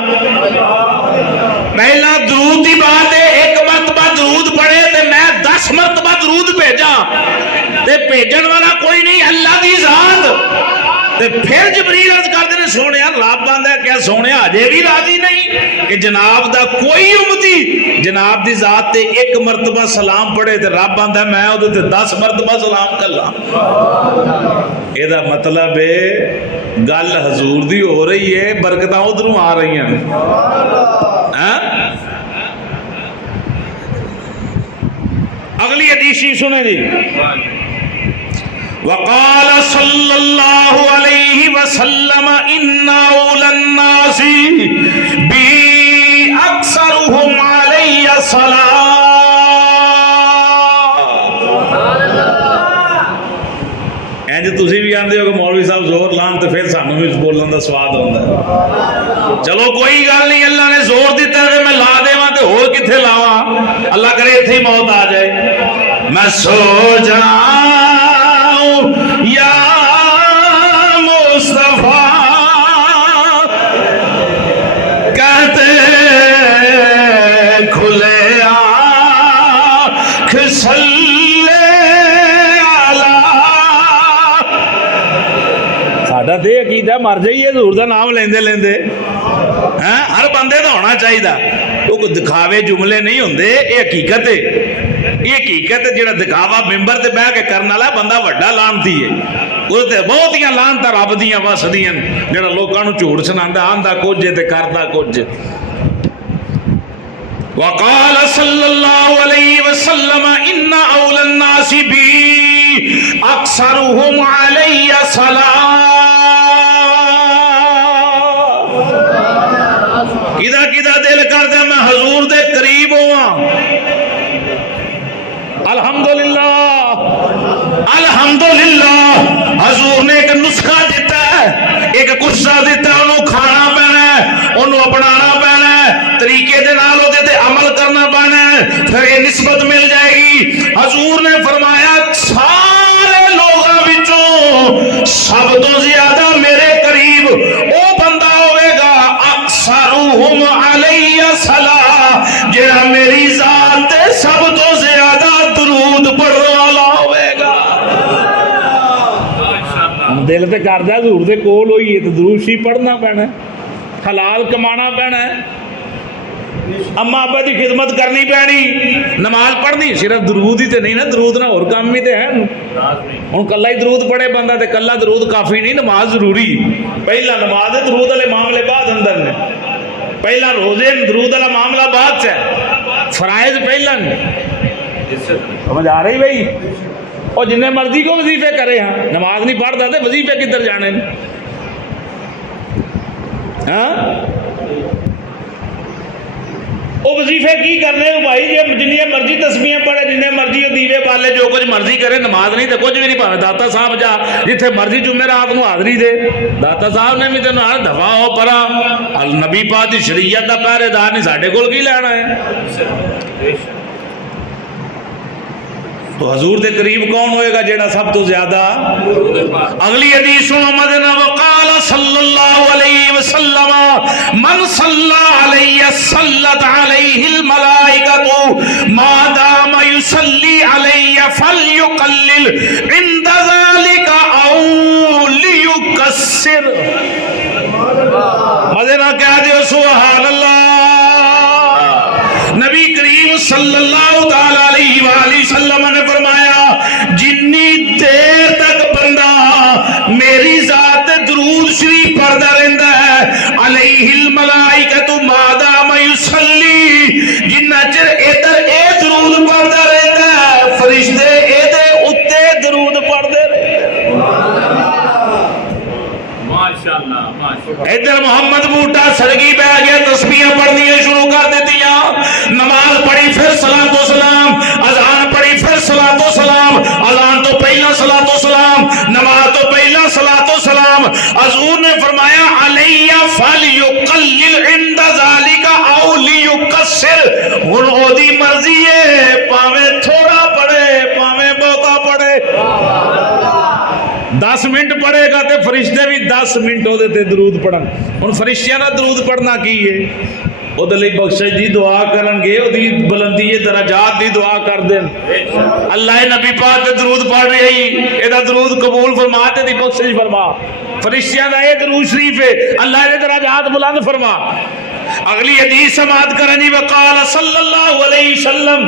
پہلا درود دی بات ہے ایک مرتبہ درود پڑھے تے میں 10 مرتبہ درود بھیجاں تے بھیجن والا کوئی نہیں اللہ دی ذات. تے پھر جبریل عرض کرتے ہیں سونے رب آندا ہے کیا سونے اجے بھی راضی نہیں کہ جناب دا کوئی امتی جناب دی ذات تے ایک مرتبہ سلام پڑھے تے رب آندا ہے میں اودے تے 10 مرتبہ سلام کراں. اے دا مطلب ہے گل حضور دی ہو رہی ہے, برکتاں ادھروں آ رہی ہیں. اگلی حدیث سنیں جی. وقال صلی اللہ علیہ وسلم ان اولى الناس بی اکثرهم علی الصلاۃ. اینج تسی بھی آندے ہو کہ مولوی صاحب زور لان تو پھر سانوں بھی بولن دا سواد ہوندا ہے. چلو کوئی گل نہیں, اللہ نے زور دیتا ہے میں لا دیواں تے ہور کتھے لاواں. اللہ کرے ایتھے ہی موت آ جائے. میں سو جاؤں یا مصطفیٰ کہتے کھلے آنکھ صلی علی. ساڈا تے عقیدہ مر جائیے حضور دا نام لیندے لیندے. ہر بندے دا ہونا چاہیے. وہ کوئی دکھاوے جملے نہیں ہوندے, یہ حقیقت ہے. یہ حقیقت جڑا دکھاوا ممبر تے بہ کے کرن والا بندہ وڈا لعنتی ہے. وہ تے بہت ہی لعنتاں رب دیاں وسدیاں جڑا لوکاں نوں جھوٹ سناندا آندا کچھ تے کردا کچھ. وقال صلی اللہ علیہ وسلم ان اولى الناس بی اکثرهم علی الصلاۃ. کدا دل کردا میں حضور دے قریب ہوواں. الحمدللہ الحمدللہ حضور نے ایک نسخہ دیتا ہے, ایک قصہ دیتا ہے. انہوں کھانا پینا ہے, انہوں اپنانا پینا ہے, طریقے دے نال دے تے عمل کرنا پینا ہے, پھر یہ نسبت مل جائے گی. حضور نے فرمایا سارے لوگاں وچوں سب تو زیادہ میرے قریب او بندہ ہوئے گا اکثرهم علی الصلاۃ, جڑا میری ذات تے سب تو زیادہ درود پڑھنے والا ہوئے گا. دل تے کردا حضور دے کول ہوئیے تے درود شریف پڑھنا پینا ہے, حلال کمانا پینا ہے, اما ابا دی خدمت کرنی پینی, نماز پڑھنی. صرف درود ہی تے نہیں نا, درود نہ اور کام بھی تے ہے. ہن کلا ہی درود پڑھے بندہ تے کلا درود کافی نہیں, نماز ضروری. پہلا نماز ہے, درود والے معاملے بعد اندر نے. پہلا روزے, درود والا معاملہ بعد سے, فرائض پہلا. سمجھ آ رہی بھائی؟ اور جن مرضی کو وظیفے کرے ہاں, نماز نہیں پڑھتا تو وظیفے کدھر جانے. ہاں وہ وظیفے کی کرنے بھائی, جی جنیا مرضی تسبیحیں پڑھے, جن مرضی دیوے پالے, جو کچھ مرضی کرے, نماز نہیں تو کچھ بھی نہیں. پاوے داتا صاحب جا جتھے مرضی جمعرات نو حاضری دے, داتا صاحب نے بھی تینوں ہر دفعہ ہو پرا. نبی پاک دی شریعت دا پہرے دار نہیں, ساڈے کول کی لینا ہے. تو حضور دے قریب کون ہوئے گا جیڑا سب تو زیادہ. اگلی حدیث مدنہ وقال صلی اللہ علیہ وسلم من صلی علیہ صلت علیہ الملائکۃ ما دام یصلی علیہ فلیقلل عند ذلک او لیکسر. مدنہ کہہ دیو سبحان اللہ. نبی کریم صلی اللہ تعالی علیہ وآلہ وسلم نے فرمایا جن شریف پڑھتا رہتا ہے علیہ الملائکۃ ما دام یصلی، جنہ چر ادھر اے درود پڑھتا رہتا ہے فرشتے اے دے اتے درود پڑھتے رہتے ہیں۔ ادھر محمد بوٹا سڑکی پہ آ گیا تسبیحاں پڑھنیاں شروع کر دیتیاں، نماز پڑھی پھر صلاۃ و سلام، اذان پڑھی پھر صلاۃ و سلام، اذان تو پہلا صلاۃ و سلام، نماز تو پہلا صلاۃ و سلام۔ حضور نے فرمایا علی فلیقلل عند ذالک او لیکسر، ہن او دی مرضی ہے پاویں تھوڑا پڑھے پاویں بہتا پڑھے۔ 10 منٹ پڑھے گا تے فرشتے بھی 10 منٹ وہ درود پڑھن۔ ہن فرشتیاں دا درود پڑھنا کی ہے؟ وہ دلی بخشش دی دعا کرن گے، وہ دی بلندی درجات دی دعا کر دین۔ اللہ نبی پاک دے درود پڑھ رہی اے دا درود قبول فرما تے دی بخشش فرما۔ فرشتیاں دا اے درود شریف ہے اللہ دے درجات بلند فرما۔ اگلی حدیث سماعت کرنی وقال صلی اللہ علیہ وسلم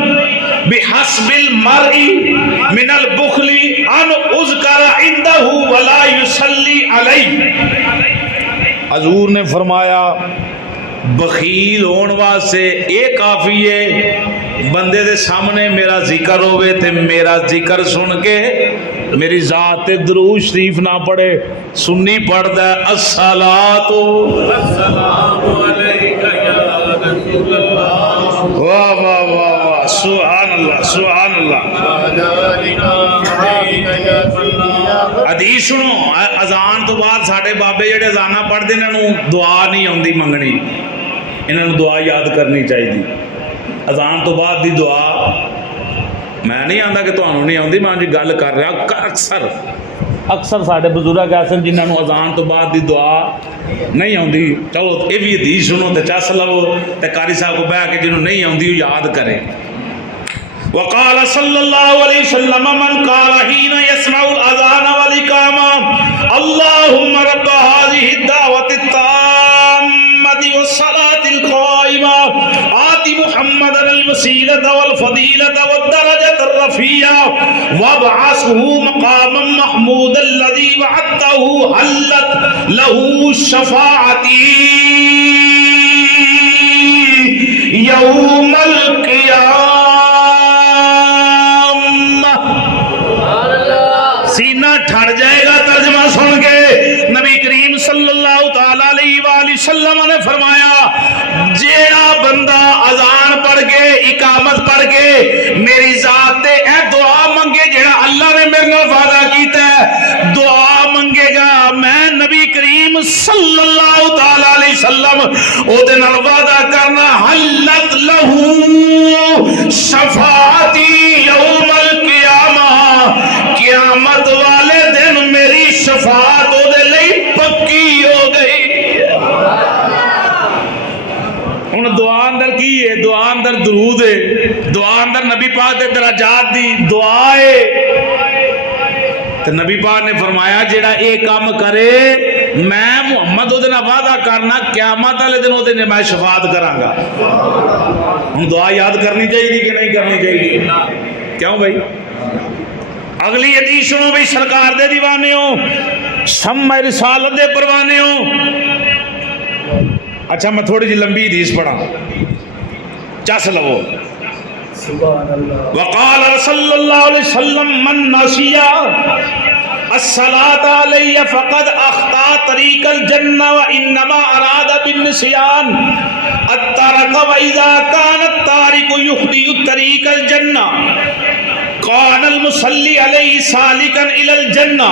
بحسب المرء من البخل ان اذکر عنده ولا يصلی علیہ۔ حضور نے فرمایا بخیل ہون واسطے اے کافی ہے بندے دے سامنے میرا ذکر ہوئے تے میرا ذکر سن کے میری ذات تے درود شریف نہ پڑھے۔ سنی پڑھدا ہے الصلاۃ والسلام علیک یا رسول اللہ، واہ واہ واہ واہ، سبحان اللہ سبحان اللہ۔ حدیث سنو، اذان تو بعد ساڈے بابے جڑے اذاناں پڑھدے انہاں نوں دعا نہیں آندی منگنی، انہاں نوں دعا یاد کرنی چاہیے۔ اذان تو بعد دی دعا میں نہیں آندا کہ تانوں نہیں آندی، میں جی گل کر رہا اکثر ساڈے بزرگ ایسے جنہاں نوں اذان تو بعد دی دعا نہیں آندی۔ چلو یہ بھی حدیث سنو تے چس لو تے قاری صاحب کو بیٹھ کے جنہوں نہیں آندی یاد کرے۔ وقال صلی اللہ علیہ وسلم من قال حين يسمع الاذان والاقامه اللهم رب هذه الدعوه التامه والصلاه القائمه آت محمدا الوسيله والفضيله والدرجه الرفيعه وابعثه مقاما محمودا الذي وعدته حلت له شفاعتي يوم القيامه۔ سینہ ٹھڑ جائے گا ترجمہ سن کے۔ نبی کریم صلی اللہ تعالی علیہ وآلہ وسلم نے فرمایا جیڑا بندہ اذان پڑھ کے اقامت پڑھ کے میری ذات تے اے دعا منگے جیڑا اللہ نے میرے نال وعدہ کیتا ہے دعا منگے گا، میں نبی کریم صلی اللہ تعالی علیہ وسلم او دے نال وعدہ کرنا حلت لہو شفاعتی یوم القیامہ، قیامت والے دن میری شفاعت او دے لئی پکی ہو گئی۔ ہن دعا اندر کی ہے؟ دعا اندر درود ہے، دعا اندر نبی پاک دے درجات دی دعا ہے۔ تو نبی پاک نے فرمایا جیڑا اے کام کرے میں محمد او دے نال وعدہ کرنا قیامت والے دن او دے میں شفاعت کراں گا۔ ہن دعا یاد کرنی چاہیے کہ نہیں کرنی چاہیے؟ کیوں بھائی؟ اگلی حدیث سنو بھائی، سرکار دے دیوانے ہو، شمع رسالت دے پروانے ہو۔ اچھا میں تھوڑی جی لمبی حدیث پڑھا چس لو۔ وقال صلی اللہ علیہ وسلم من نسیا الصلاة علی فقد اخطا طریق الجنہ وانما اراد بالنسیان الترک واذا کان التارک یخطئ طریق الجنہ کان المصلی علیہ سالکا الی الجنہ۔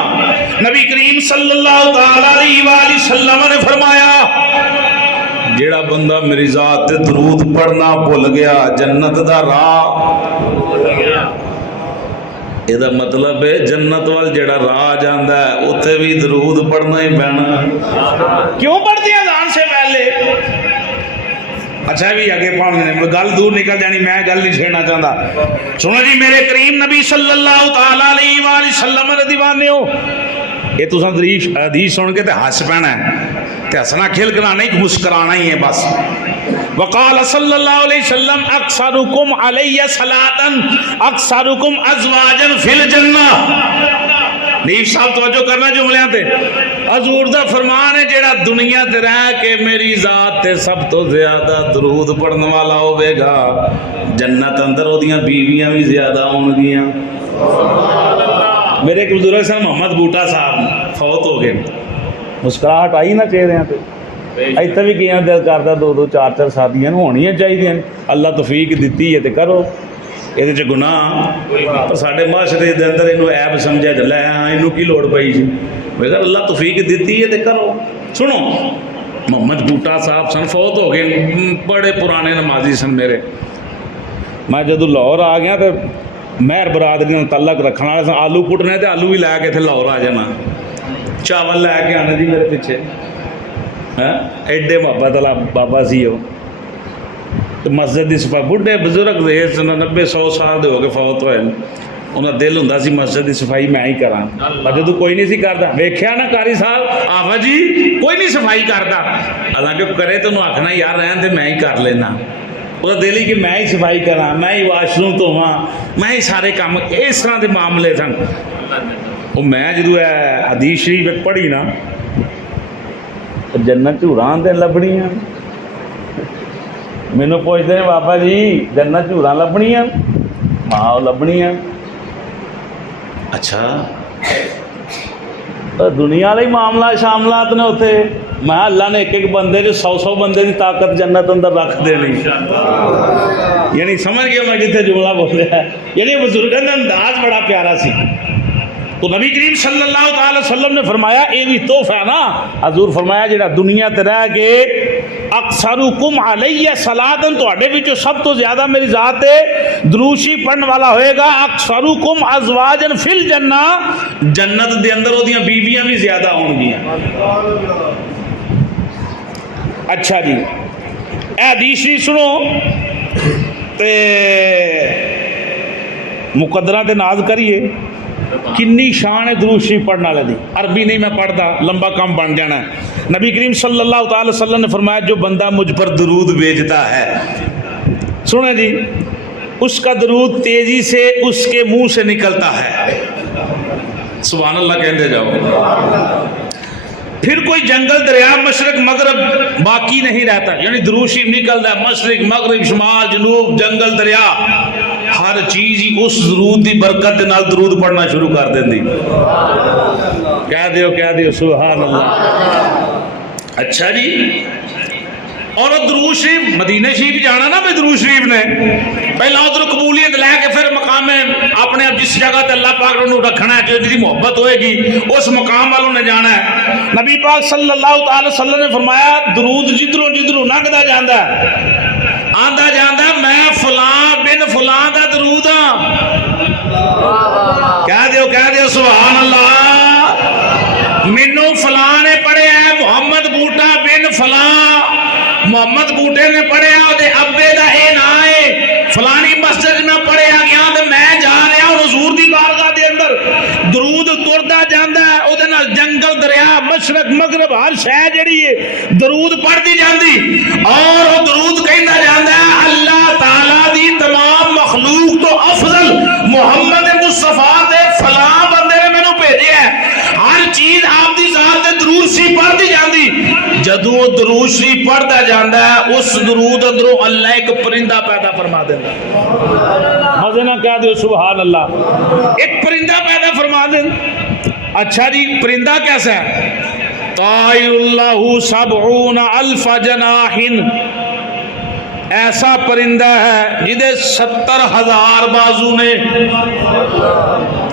نبی کریم صلی اللہ تعالی علیہ وآلہ وسلم نے فرمایا جیڑا بندہ میری ذات تے درود پڑھنا بھول گیا جنت دا راہ یہ دا مطلب ہے جنت وال جیڑا راہ جاندا ہے اوتھے بھی درود پڑھنا ہی پینا۔ کیوں پڑھتے ہیں اذان سے پہلے؟ اچھا بھی آگے پڑھنے گل دور نکل جانی، میں گل نہیں چھیڑنا چاہتا۔ سنو جی میرے کریم نبی صلی اللہ تعالی علیہ وآلہ وسلم دے دیوانے ہو، یہ تو حدیث سن کے تے ہنس پینا ہے تے ہنسنا کھلکنا نہیں مسکرانا ہی ہے بس۔ وقال صلی اللہ علیہ وسلم اکثرکم علی صلاۃ اکثرکم ازواجا فی الجنہ۔ نیف صاحب توجہ کرنا جملیاں تے حضور دا فرمان ہے جڑا دنیا تے رہ کے میری ذات تے سب تو زیادہ درود پڑھن والا ہوے گا جنت اندر اودیاں بیویاں بھی زیادہ ہون گیاں. میرے ایک بزرگ سن محمد بوٹا صاحب فوت ہو گئے. مسکراہٹ آئی نہ چہرے پہ. اتنے بھی کئی دل کرتا دو دو چار چار شادیاں ہونی چاہیے. اللہ توفیق دیتی ہے تو کرو. یہ گناہ پر سارے معاشرے کے اندر یہ ایب سمجھا چلا ہے. ہاں یہ کی لوڑ پئی سی. اگر اللہ توفیق دیتی ہے تو کرو. سنو محمد بوٹا صاحب سن فوت ہو گئے. بڑے پرانے نمازی سن میرے. میں جدو لاہور آ گیا تو مہر برادری تعلق رکھنے والے سن. آلو پٹنے تو آلو بھی لے کے اتنے لاہور آ جانا. چاول لے کے آنے جی میرے پیچھے. ایڈے محبت والا بابا سی وہ. مسجد کی صفائی بڑھے بزرگ دے 90-100 سال دے ہو کے فوت ہوئے. انہوں کا دل ہوں سی مسجد کی صفائی میں ہی کرا. پر جدو کوئی نہیں سی کرتا ویکھیا نا قاری صاحب آفا جی کوئی نہیں صفائی کرتا. حالانکہ کرے تو انہوں آخنا یار رہن تو میں ہی کر لینا. وہ دل ہی کہ میں ہی صفائی کرا, میں ہی واش روم دھواں, میں ہی سارے کام. اس طرح کے معاملے سن. وہ میں جدو حدیث شریف پڑھی نا جنت جھوراں تے لبنیاں. مینوں پوچھتے ہیں بابا جی جنت جھوراں لبنیاں؟ ماں لبنیاں. اچھا دنیا والے معاملہ شاملات نے اتنے. میں اللہ نے ایک ایک بندے جو 100 بندے کی طاقت جنت اندر رکھ دینی. یعنی سمجھ گیا میں جتنے جملہ بولیا. یعنی بزرگوں کا انداز بڑا پیارا سی. تو نبی کریم صلی اللہ تعالی وسلم نے فرمایا یہ بھی تحفہ ہے نا. حضور فرمایا جڑا دنیا تے رہ کے اکثرکم علیہ صلاۃ تواڈے وچوں سب تو زیادہ میری ذات تے دروشی پڑھن والا ہوئے گا اکثرکم ازواجا فی الجنہ. جنت دے اندر اودیاں بیویاں بھی زیادہ ہون گیاں. اچھا جی اے حدیث ہی سنو تے مقدرہ تے ناز کریے. کنی شان ہے درود شریف پڑھنے والے دی. عربی نہیں میں پڑھتا لمبا کام بن جانا ہے. نبی کریم صلی اللہ تعالی وسلم نے فرمایا جو بندہ مجھ پر درود بھیجتا ہے سنیں جی اس کا درود تیزی سے اس کے منہ سے نکلتا ہے. سبحان اللہ کہتے جاؤ. پھر کوئی جنگل دریا مشرق مغرب باقی نہیں رہتا. یعنی درود شریف نکلتا ہے مشرق مغرب شمال جنوب جنگل دریا ہر چیز ہی اس درود دی برکت نال درود پڑھنا شروع کر دیندی. کہہ دیو سبحان اللہ. اچھا جی اور درود شریف مدینہ شریف جانا نا. میں درود شریف نے پہلا ادھر قبولیت لے کے پھر مقام اپنے جس جگہ تے اللہ پاک نے رکھنا ہے جس محبت ہوئے گی اس مقام والوں نے جانا ہے. نبی پاک صلی اللہ تعالی وسلم نے فرمایا درود جدروں جدروں لنگدا جاندا ہے آندا جاندا میں فلاں بن فلاں دا درود ہاں. کہہ دیو سبحان اللہ. مینوں فلاں نے پڑھیا ہے محمد بوٹا بن فلاں. محمد بوٹے نے پڑھیا وہ ابے دا اے نا ہے. فلانی مسجد میں پڑھیا گیا تو میں جا رہا ہوں حضور دی بارگاہ دے اندر درود تردا جاندا ہے. او دے نال جنگل دریا مشرق مغرب ہر شے جڑی ہے درود پڑھدی جاندی. اور وہ درود کہندا جاندا ہے اللہ تعالی دی تمام مخلوق تو افضل محمد مصطفیٰ دے فلاں بندے نے مینوں بھیجیا ہے. ہر چیز آپ دی ذات تے درود سی پڑھدی جاندی. جدوں درود شریف پڑھدا جاندا ہے اس درود اندروں اللہ ایک پرندہ پیدا فرما دیندا. مزے نہ کہہ دیو سبحان اللہ. ایک پرندہ پیدا فرما دیندا. اچھا جی پرندہ کیسا ہے؟ طائر اللہ 70,000 جناح. ایسا پرندہ ہے جدے 70,000 بازو نے.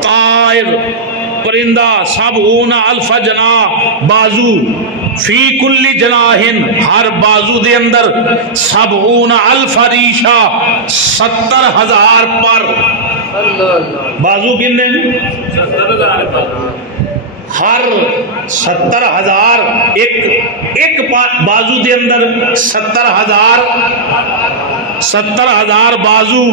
طائر پرندہ 70,000 جناح بازو فی کل جناح ہر بازو دے اندر 70,000 ریشہ 70,000 پر. بازو کنے ہر 70,000 ایک بازو دے اندر 70,000 بازو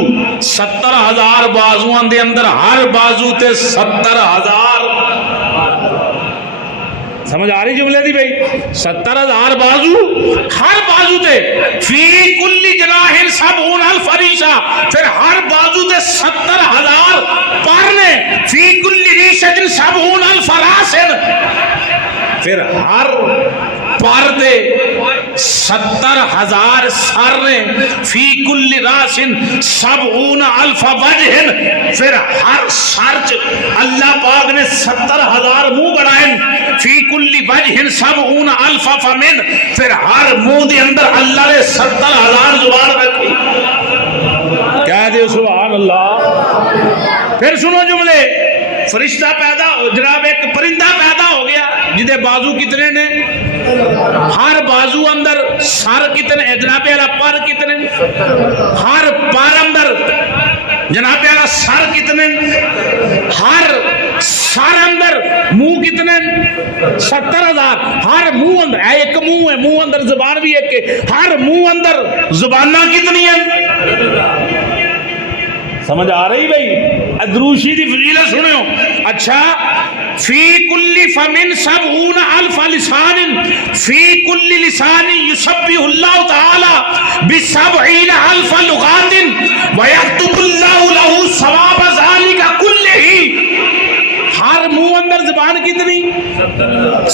70,000 بازوان دے اندر ہر بازو تے 70,000 سمجھ آ رہی جملے دی بھائی؟ 70,000 بازو، ہر بازو تے فی کل جناح 70,000 ریشہ، پھر ہر بازو تے 70,000 پر نے، فی کل ریشہ 70,000 راس، پھر ہر پر دے 70,000 سر نے، فی کل راس 70,000 وجہ، پھر ہر سر چ اللہ پاک نے 70,000 منہ بڑھائیں، فی کل وجہ 70,000 فمن، پھر ہر منہ دے اندر اللہ نے 70,000 زبان رکھی. کہہ دے سبحان اللہ. پھر سنو جملے، فرشتہ پیدا ہو، جناب ایک پرندہ پیدا ہو گیا جدے بازو کتنے نے؟ ہر بازو اندر سر کتنے؟ جناب والا پر کتنے؟ ہر پر اندر جناب والا سر کتنے؟ ہر سر اندر منہ کتنے؟ 70,000. ہر منہ اندر ایک منہ ہے، منہ اندر زبان بھی ایک ہے، ہر منہ اندر زبانہ کتنی ہیں؟ سمجھ آ رہی بھائی؟ ادروشی دی فضیلت سنو. اچھا، فی کل فمن 70,000 لسان، فی کل لسان یسبح اللہ تعالی ب70,000 لغات ویکتب اللہ له ثواب ذلک کلہ. ہر منہ اندر زبان کتنی؟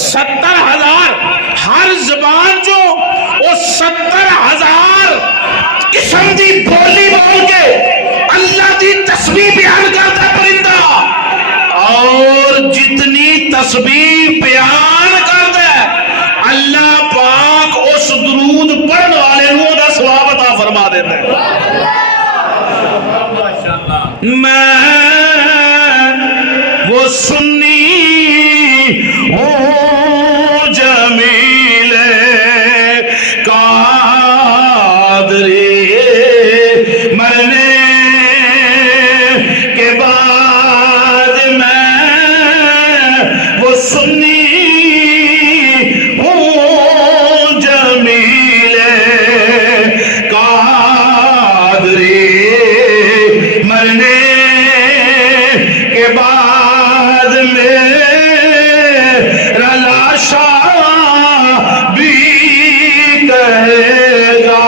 70,000. ہر زبان جو وہ 70,000 قسم دی بولی بول کے اللہ دی تسبیح بیان کرتا پرندہ، اور جتنی تسبیح بیان کرتا ہے اللہ پاک اس درود پڑھن والے نو دا ثواب عطا فرما دیتا ہے. میں وہ سنی ہوں جمیل قادری، مرنے کے بعد میں وہ سنی ہوں جمیل قادری، مرنے کے بعد میرا لاشا بھی کہے گا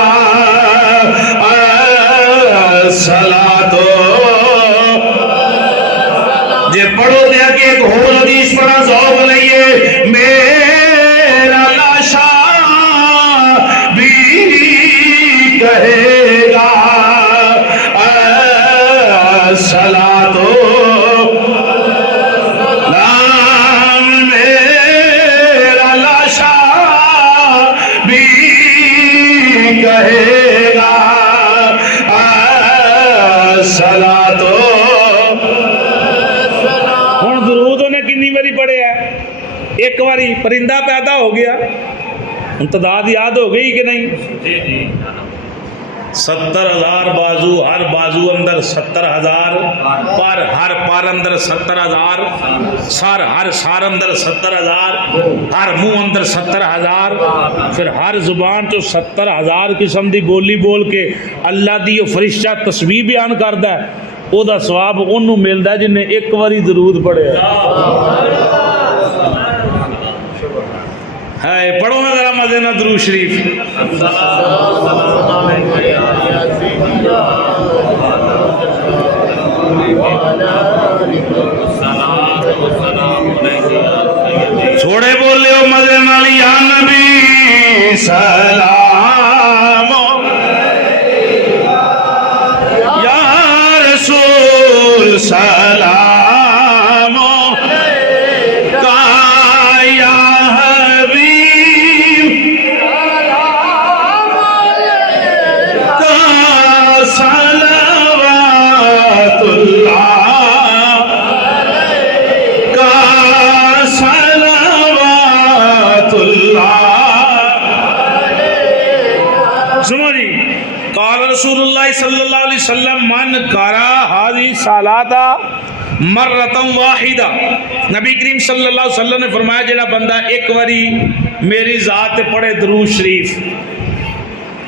الصلاۃ. جے پڑھو دیا کہ ایک ہور حدیث پڑھا ذوق لئیے، میرا لاشا بھی کہے گا الصلاۃ. میرا لاشا بھی کہے گا الصلاۃ. ہن درود نے کنی باری پڑھے ہے؟ ایک باری پرندہ پیدا ہو گیا، تعداد یاد ہو گئی کہ نہیں؟ 70,000 بازو، ہر بازو اندر 70,000 پر، ہر پر اندر 70,000 سر، ہر سر اندر 70,000، ہر منہ اندر 70,000، پھر ہر زبان تو 70,000 قسم دی بولی بول کے اللہ دی فرشتہ تسبیح بیان کردا ہے. او دا ثواب اونوں ملدا ہے جن نے ایک واری درود پڑھیا ہے. پڑھو نا ذرا مزے نہ درود شریف. تھوڑے بولے ہو مزے نال، یا نبی سلام، یا رسول سلام، یا حبیب صلوات اللہ، صلوات اللہ. سنو جی، قال رسول اللہ صلی اللہ علیہ وسلم من قرأ هذه الصلاۃ مرۃ واحدہ، نبی کریم صلی اللہ علیہ وسلم نے فرمایا جڑا بندہ ایک واری میری ذات تے پڑھے درود شریف.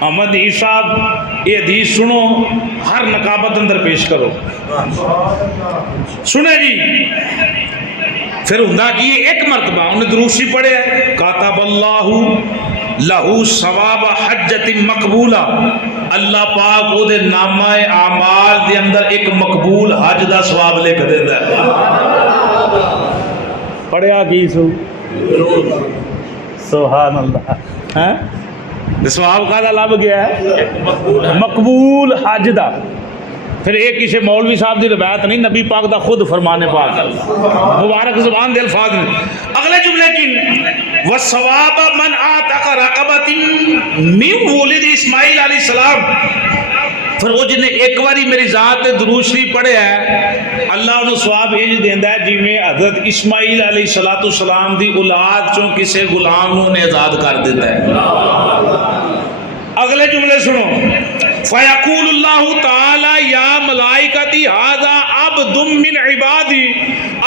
احمد صاحب یہ حدیث سنو، ہر نقابت اندر پیش کرو. سنے جی، پھر ہوندا کی ایک مرتبہ انہیں دروشی پڑھے کاتب اللہ لہو ثواب حجت مقبولہ، اللہ پاک او دے نامہ اعمال دے اندر ایک مقبول حج دا ثواب لکھ دیندا ہے. پڑھیا کی سو سبحان اللہ ہاں ثواب کا لب گیا ہے مقبول حج دا. پھر ایک کسی مولوی صاحب دی روایت نہیں، نبی پاک دا خود فرمان پاک مبارک زبان دے الفاظ میں. اگلے جملے کی وَالثَّوَابَ مَنْ آتَقَ رَقَبَةٍ مِنْ وُلِدِ اسماعیل علیہ السلام. پھر وہ جن نے ایک باری میری ذات تے درود شریف پڑھے ہے اللہ انہوں ثواب انج دیندا ہے جی میں حضرت اسماعیل علیہ السلام دی اولاد چوں کسے غلام نوں نے آزاد کر دیتا ہے. اگلے جملے سنو فَيَقُولُ اللَّهُ تَعَالَى يَا مَلَائِكَتِي هَذَا عَبْدٌ مِّنْ عِبَادِي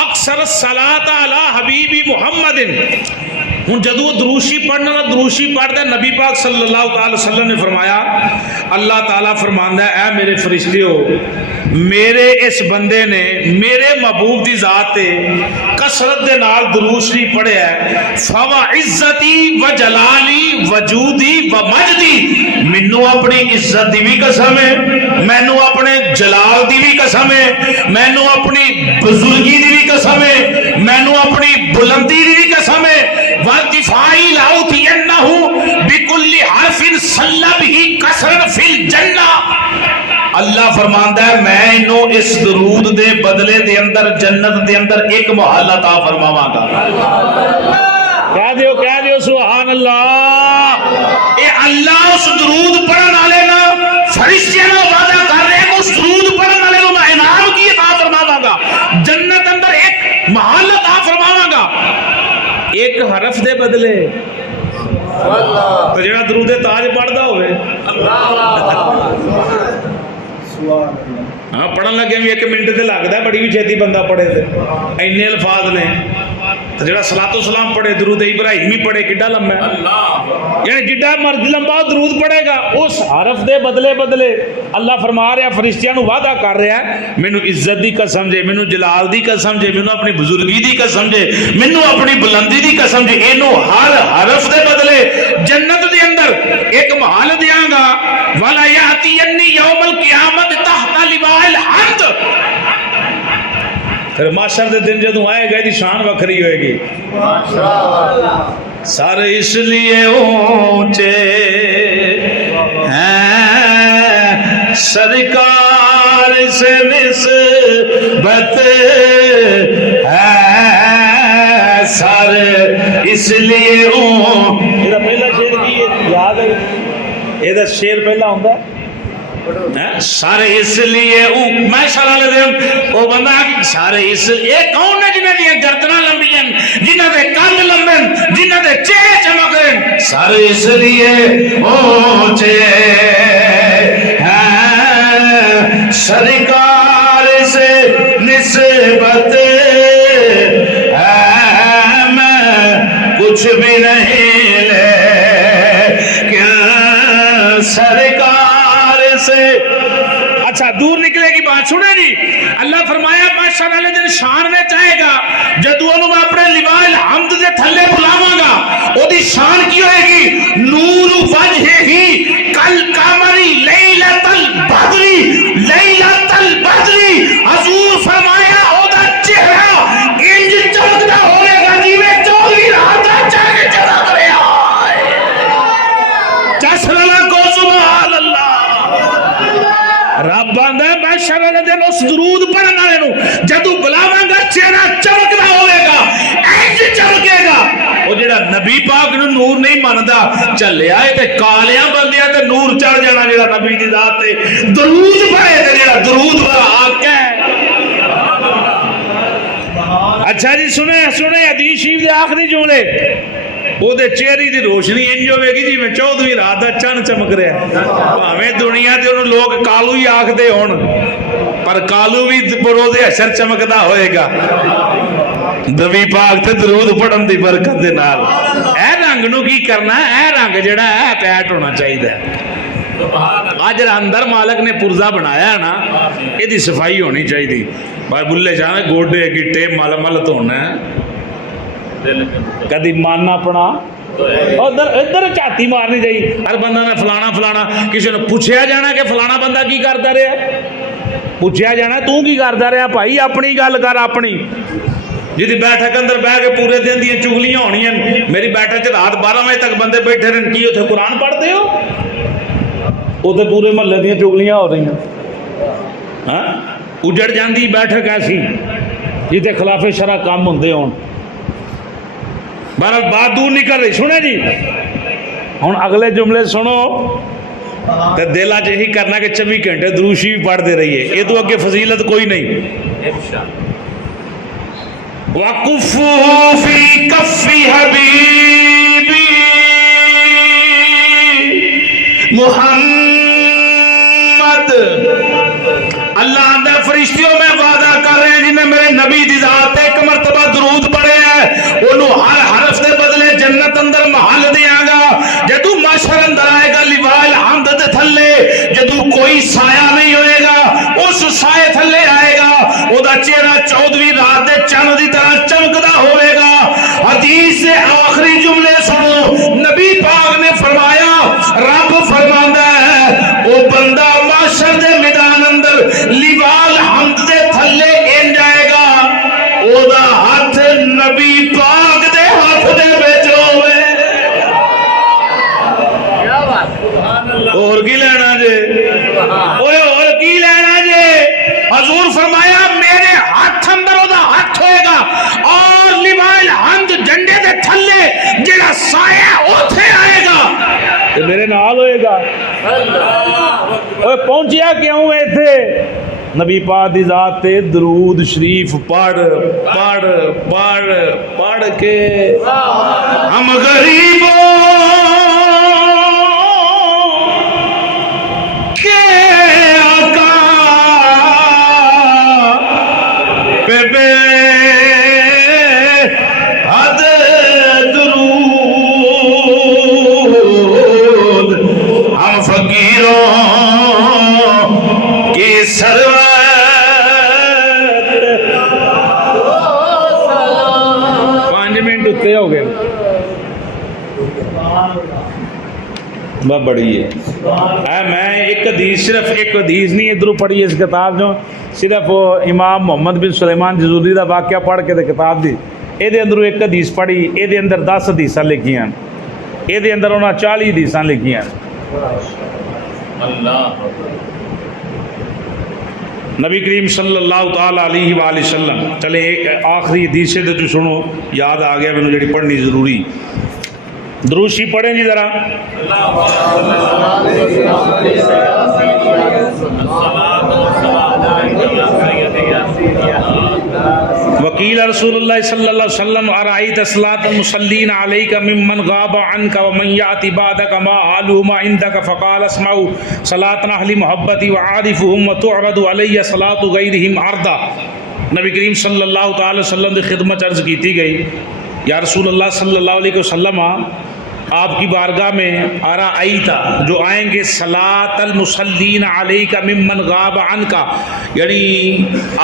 أَكْثَرَ الصَّلَاةَ عَلَى حَبِيبِ مُحَمَّدٍ. ہوں جدو دروشی پڑھنا دروشی پڑھتا ہے نبی پاک صلی اللہ تعالی وسلم نے فرمایا اللہ تعالیٰ فرماندا ہے اے میرے فرشتیو میرے اس بندے نے میرے محبوب دی ذات تے کثرت دے نال درود شریف پڑھیا ہے فوا عزتی و جلالی وجودی و مجدی مینوں اپنی عزت دی بھی قسم ہے مینوں اپنے جلال دی بھی قسم ہے مینوں اپنی بزرگی دی بھی قسم ہے مینوں اپنی بلندی دی بھی قسم ہے وَالْتِفَاعِ لَعُوْتِيَنَّهُ بِكُلِّ حَرْفٍ صَلَّبْهِ قَصْرًا فِي الْجَنَّةِ. اللہ فرماندا ہے میں انہوں اس درود دے بدلے دے اندر جنت دے اندر ایک محل عطا فرماواں گا. کہہ دیو سبحان اللہ. اے اللہ اس درود پڑھن والے نا فرشتیاں نال وعدہ کر رہے ہیں اس درود پڑھن والے نوں میں انعام کی عطا فرماواں گا جنت اندر ایک محل عطا فرماواں گا ایک حرف دے بدلے. تو جڑا درود تاج پڑھدا ہوئے ہاں پڑھن لگے بھی ایک منٹ تے لگدا ہے بڑی بھی چھتی بندہ پڑھے تے اینے الفاظ نے. تو جڑا صلاۃ و سلام پڑھے درود ابراہیمی پڑھے کڈا لمبا ہے یعنی جڈا مرضی لمبا درود پڑھے گا اس حرف دے بدلے بدلے اللہ فرما رہا فرشتیاں نو وعدہ کر رہا ہے مینوں عزت دی قسم جے مینوں جلال دی قسم جے مینوں اپنی بزرگی دی قسم جے مینوں اپنی بلندی دی قسم جے اینو ہر حرف دے بدلے جنت دے اندر ایک محل دیاں گا ولا یاتینی یوم القیامت تحت لواء الحمد. پھر معاشر دے دن جدوں آئے گا دی شان وکھری ہوئے گی. سر اس لیے اونچے ہیں سرکار سے نسبت ہے سر اس لیے یہ پہلا شعر کی یاد ہے یہ شعر پہلا ہوندا ہے سر اس لیے میں شالا لے دیں وہ بندہ سارے اس لیے کون ہے جنہیں دیا گردنا لمبی ہیں جنہیں دے کند لمبے جنہیں دے چہرے چمک رہے سر اس لیے اونچے ہیں سرکار سے نسبت ہے میں کچھ بھی نہیں لے کیا سرکار سے. اچھا دور نکلے گی بات سنے جی اللہ فرمایا معاشر والے دن شان میں چاہے گا جدو انہوں میں اپنے لواء الحمد دے تھلے بلاواں گا او دی شان کی ہوئے گی نور وجہ ہی کل قمری لیلۃ البدری لیلۃ البدری حضور فرمایا او دا چہرہ انج چمکدا ہوے گا جویں 24 رات چاہے چمک رہا ہے. چسر کو سبحان اللہ. رب آندا ہے میں شر والے دن اس درود پڑھن والے نوں جدوں بلاواں گا چہرہ چمکدا ہوے گا انج چمکے گا. وہ جڑا نبی پاک نوں نور نہیں مندا چلیا اے تے کالیاں بندیاں تے نور چڑھ جانا جڑا نبی دی ذات تے درود پڑھے تے جڑا درود دا حق ہے. اچھا جی سنے حدیث شریف دے آخری جملے وہ دے چہری دی روشنی انج ہوے گی جی میں 14ویں رات دا چن چمک رہا ہے. بھاویں دنیا تے انہوں لوگ کالو ہی آکھدے ہون پر کالو بھی پرو دے اثر چمکدا ہوئے گا نبی پاک تے درود پڑھن دی برکت دے نال. اے رنگ نو کی کرنا اے رنگ جڑا ہے پیٹ ہونا چاہیے. آج اندر مالک نے پرزا بنایا نا یہ دی صفائی ہونی چاہیے. بھائی بلے جانے گوڈے گٹے مل مل دھونا ہے کدی من اپنا ادھر ادھر جھاتی مارنی چاہیے. ہر بندہ نے فلانا فلانا, کسی نے پوچھا جانا کہ فلانا بندہ کی کرتا رہا, پوچھا جانا تو کی کرتا رہا بھائی, اپنی گل کر اپنی. جی بیٹھک اندر بہ کے پورے دن دیا چگلیاں ہونی, میری بیٹھک رات 12 بجے تک بندے بیٹھے رہن, کی اتنے قرآن پڑھتے ہو؟ اتنے پورے محلے دیا چگلیاں ہو رہی ہیں. ہاں اجڑ جاندی بیٹھک ایسی جیتے خلاف شرع کام ہوندے ہون. بہرحال بات دور نہیں کر رہی, سنے جی ہوں اگلے جملے سنو تو دل اچ یہی کرنا کہ 24 گھنٹے درود شریف پڑھتے رہیے, یہ تو اگے فضیلت کوئی نہیں. وَقُفُّوا فِي كَفِّ حَبِيبِي محمد. اللہ اندر فرشتیوں میں وعدہ کر رہے ہیں جنہیں میرے نبی دی ذات ایک مرتبہ درود پڑھے ہے انہوں ہر حرف دے بدلے جنت اندر محل دیاں گا. جدو معاشر اندر آئے گا لیوائے الحمد دے تھلے, جدو کوئی سایہ نہیں ہوئے گا اس سائے تھلے آئے گا, او دا چہرہ 14ویں رات دے چند دی طرح چمکدا ہوئے گا. حدیث سے آخری جملے سنو, نبی پاک نے فرمایا, رب فرماندا ہے او بندہ معاشر دے میدان اندر لیوال حمد دے تھلے ان جائے گا, او دا ہاتھ نبی پاک دے ہاتھ دے وچ ہوے. اور کی لینا جے, اور کی لینا جے؟ حضور فرمایا میرے ہاتھ اندر او دا ہاتھ ہوئے گا اور لیوال حمد جنڈے دے تھلے جڑا سایہ اوتھے آئے گا تے میرے نال ہوئے گا. اوے پہنچیا کیوں ایتھے؟ نبی پاک دی ذات تے درود شریف پڑھ پڑھ پڑھ پڑھ کے ہم غریبوں کے آقا پہ بے حد درود, ہم فقیروں کی سرور. 5 منٹ اتنے ہو گئے بہت بڑی ہے. میں ایک حدیث, صرف ایک حدیث نہیں ادھر پڑھی اس کتاب جو, صرف امام محمد بن سلیمان جزوری دا واقعہ پڑھ کے کتاب دی یہ اندر ایک حدیث پڑھی, یہ اندر 10 حدیث لکھیاں, یہ اندر انہاں 40 حدیث لکھیاں. نبی کریم صلی اللہ تعالی علیہ وآلہ وسلم. چلے ایک آخری حدیث سے جو سنو, یاد آ گیا میں جڑی پڑھنی ضروری. درود شریف پڑھیں جی ذرا. وقیل رسول اللہ صلی اللہ علیہ وسلم ارائیت صلاۃ المصلین علیک ممن غاب عنک ومن یأتی بعدک ما حالهم عندک فقال اسمعوا صلاۃ اہل محبتی وعارفهم وتعرض علی صلاۃ غیرہم عرضا. نبی کریم صلی اللہ تعالی وسلم کی خدمت عرض کی تھی گئی, یا رسول اللہ صلی اللہ علیہ وسلم آپ کی بارگاہ میں ارائیتا جو آئیں گے صلاۃ المصلین علیک ممن غاب عنک, یعنی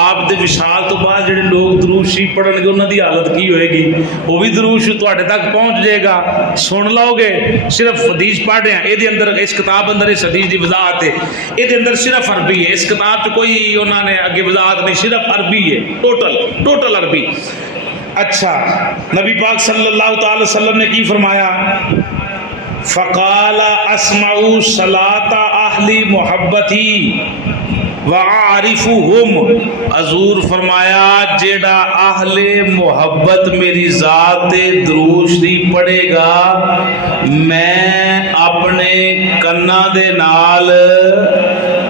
آپ دے وصال تو بعد جڑے لوگ درود شریف پڑھن گے انہاں دی حالت کی ہوئے گی, وہ بھی درود شریف تواڈے تک پہنچ جائے گا, سن لو گے. صرف حدیث پڑھ رہے ہیں, یہ اندر اس کتاب اندر اس حدیث دی وضاحت ہے, یہ اندر صرف عربی ہے, اس کتاب چ کوئی انہوں نے اگے وضاحت نہیں, صرف عربی ہے, ٹوٹل عربی. اچھا, نبی پاک صلی اللہ تعالی وسلم نے کی فرمایا, فقال اسمعوا صلاۃ اہل محبتی وعارفهم. حضور فرمایا جیڑا اہل محبت میری ذات درود شریف پڑھے گا, میں اپنے کنا دے نال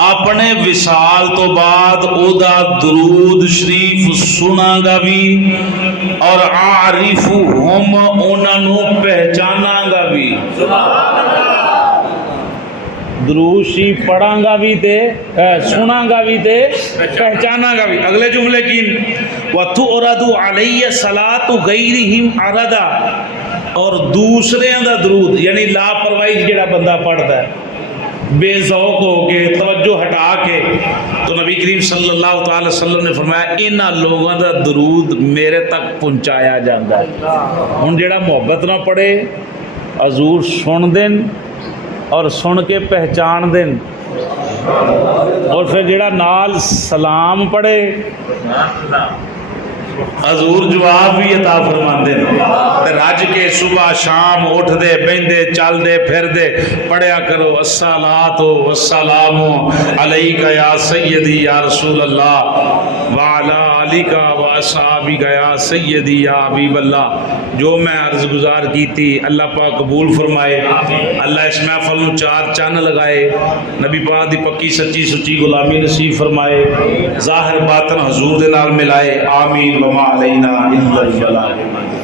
اپنے وصال تو بعد او دا درود شریف سنا گا بھی, اور عارفہم انہاں نو پہچانا گا بھی. درود شریف پڑھاں گا بھی تے سنا گا بھی تے پہچانا گا بھی. اگلے جملے کی وَتُعْرَضُ عَلَيَّ صَلَاةُ غَيْرِهِمْ عَرَضًا, اور دوسرے دا درود یعنی لاپرواہی جڑا بندہ پڑھتا ہے, بے ذوق ہو کے توجہ ہٹا کے، تو نبی کریم صلی اللہ تعالی وسلم نے فرمایا انہاں لوگوں دا درود میرے تک پہنچایا جاتا ہے۔ ہن جڑا محبت نہ پڑھے حضور سن دین اور سن کے پہچان دین، اور پھر جڑا نال سلام پڑھے حضور جواب بھی عطا فرماندے تے رج کے صبح شام اٹھ دے بیندے چل دے پھر دے پڑھیا کرو الصلاۃ والسلام علیک یا سیدی یا رسول اللہ وعلی آلک و اصحابک یا سیدی یا حبیب اللہ۔ جو میں عرض گزار کی تھی اللہ پاک قبول فرمائے، اللہ اس محفل میں چار چاند لگائے، نبی پاک دی پکی سچی سچی غلامی نصیب فرمائے، ظاہر باطن حضور دے نال ملائے، آمین وما علینا الا البلاغ۔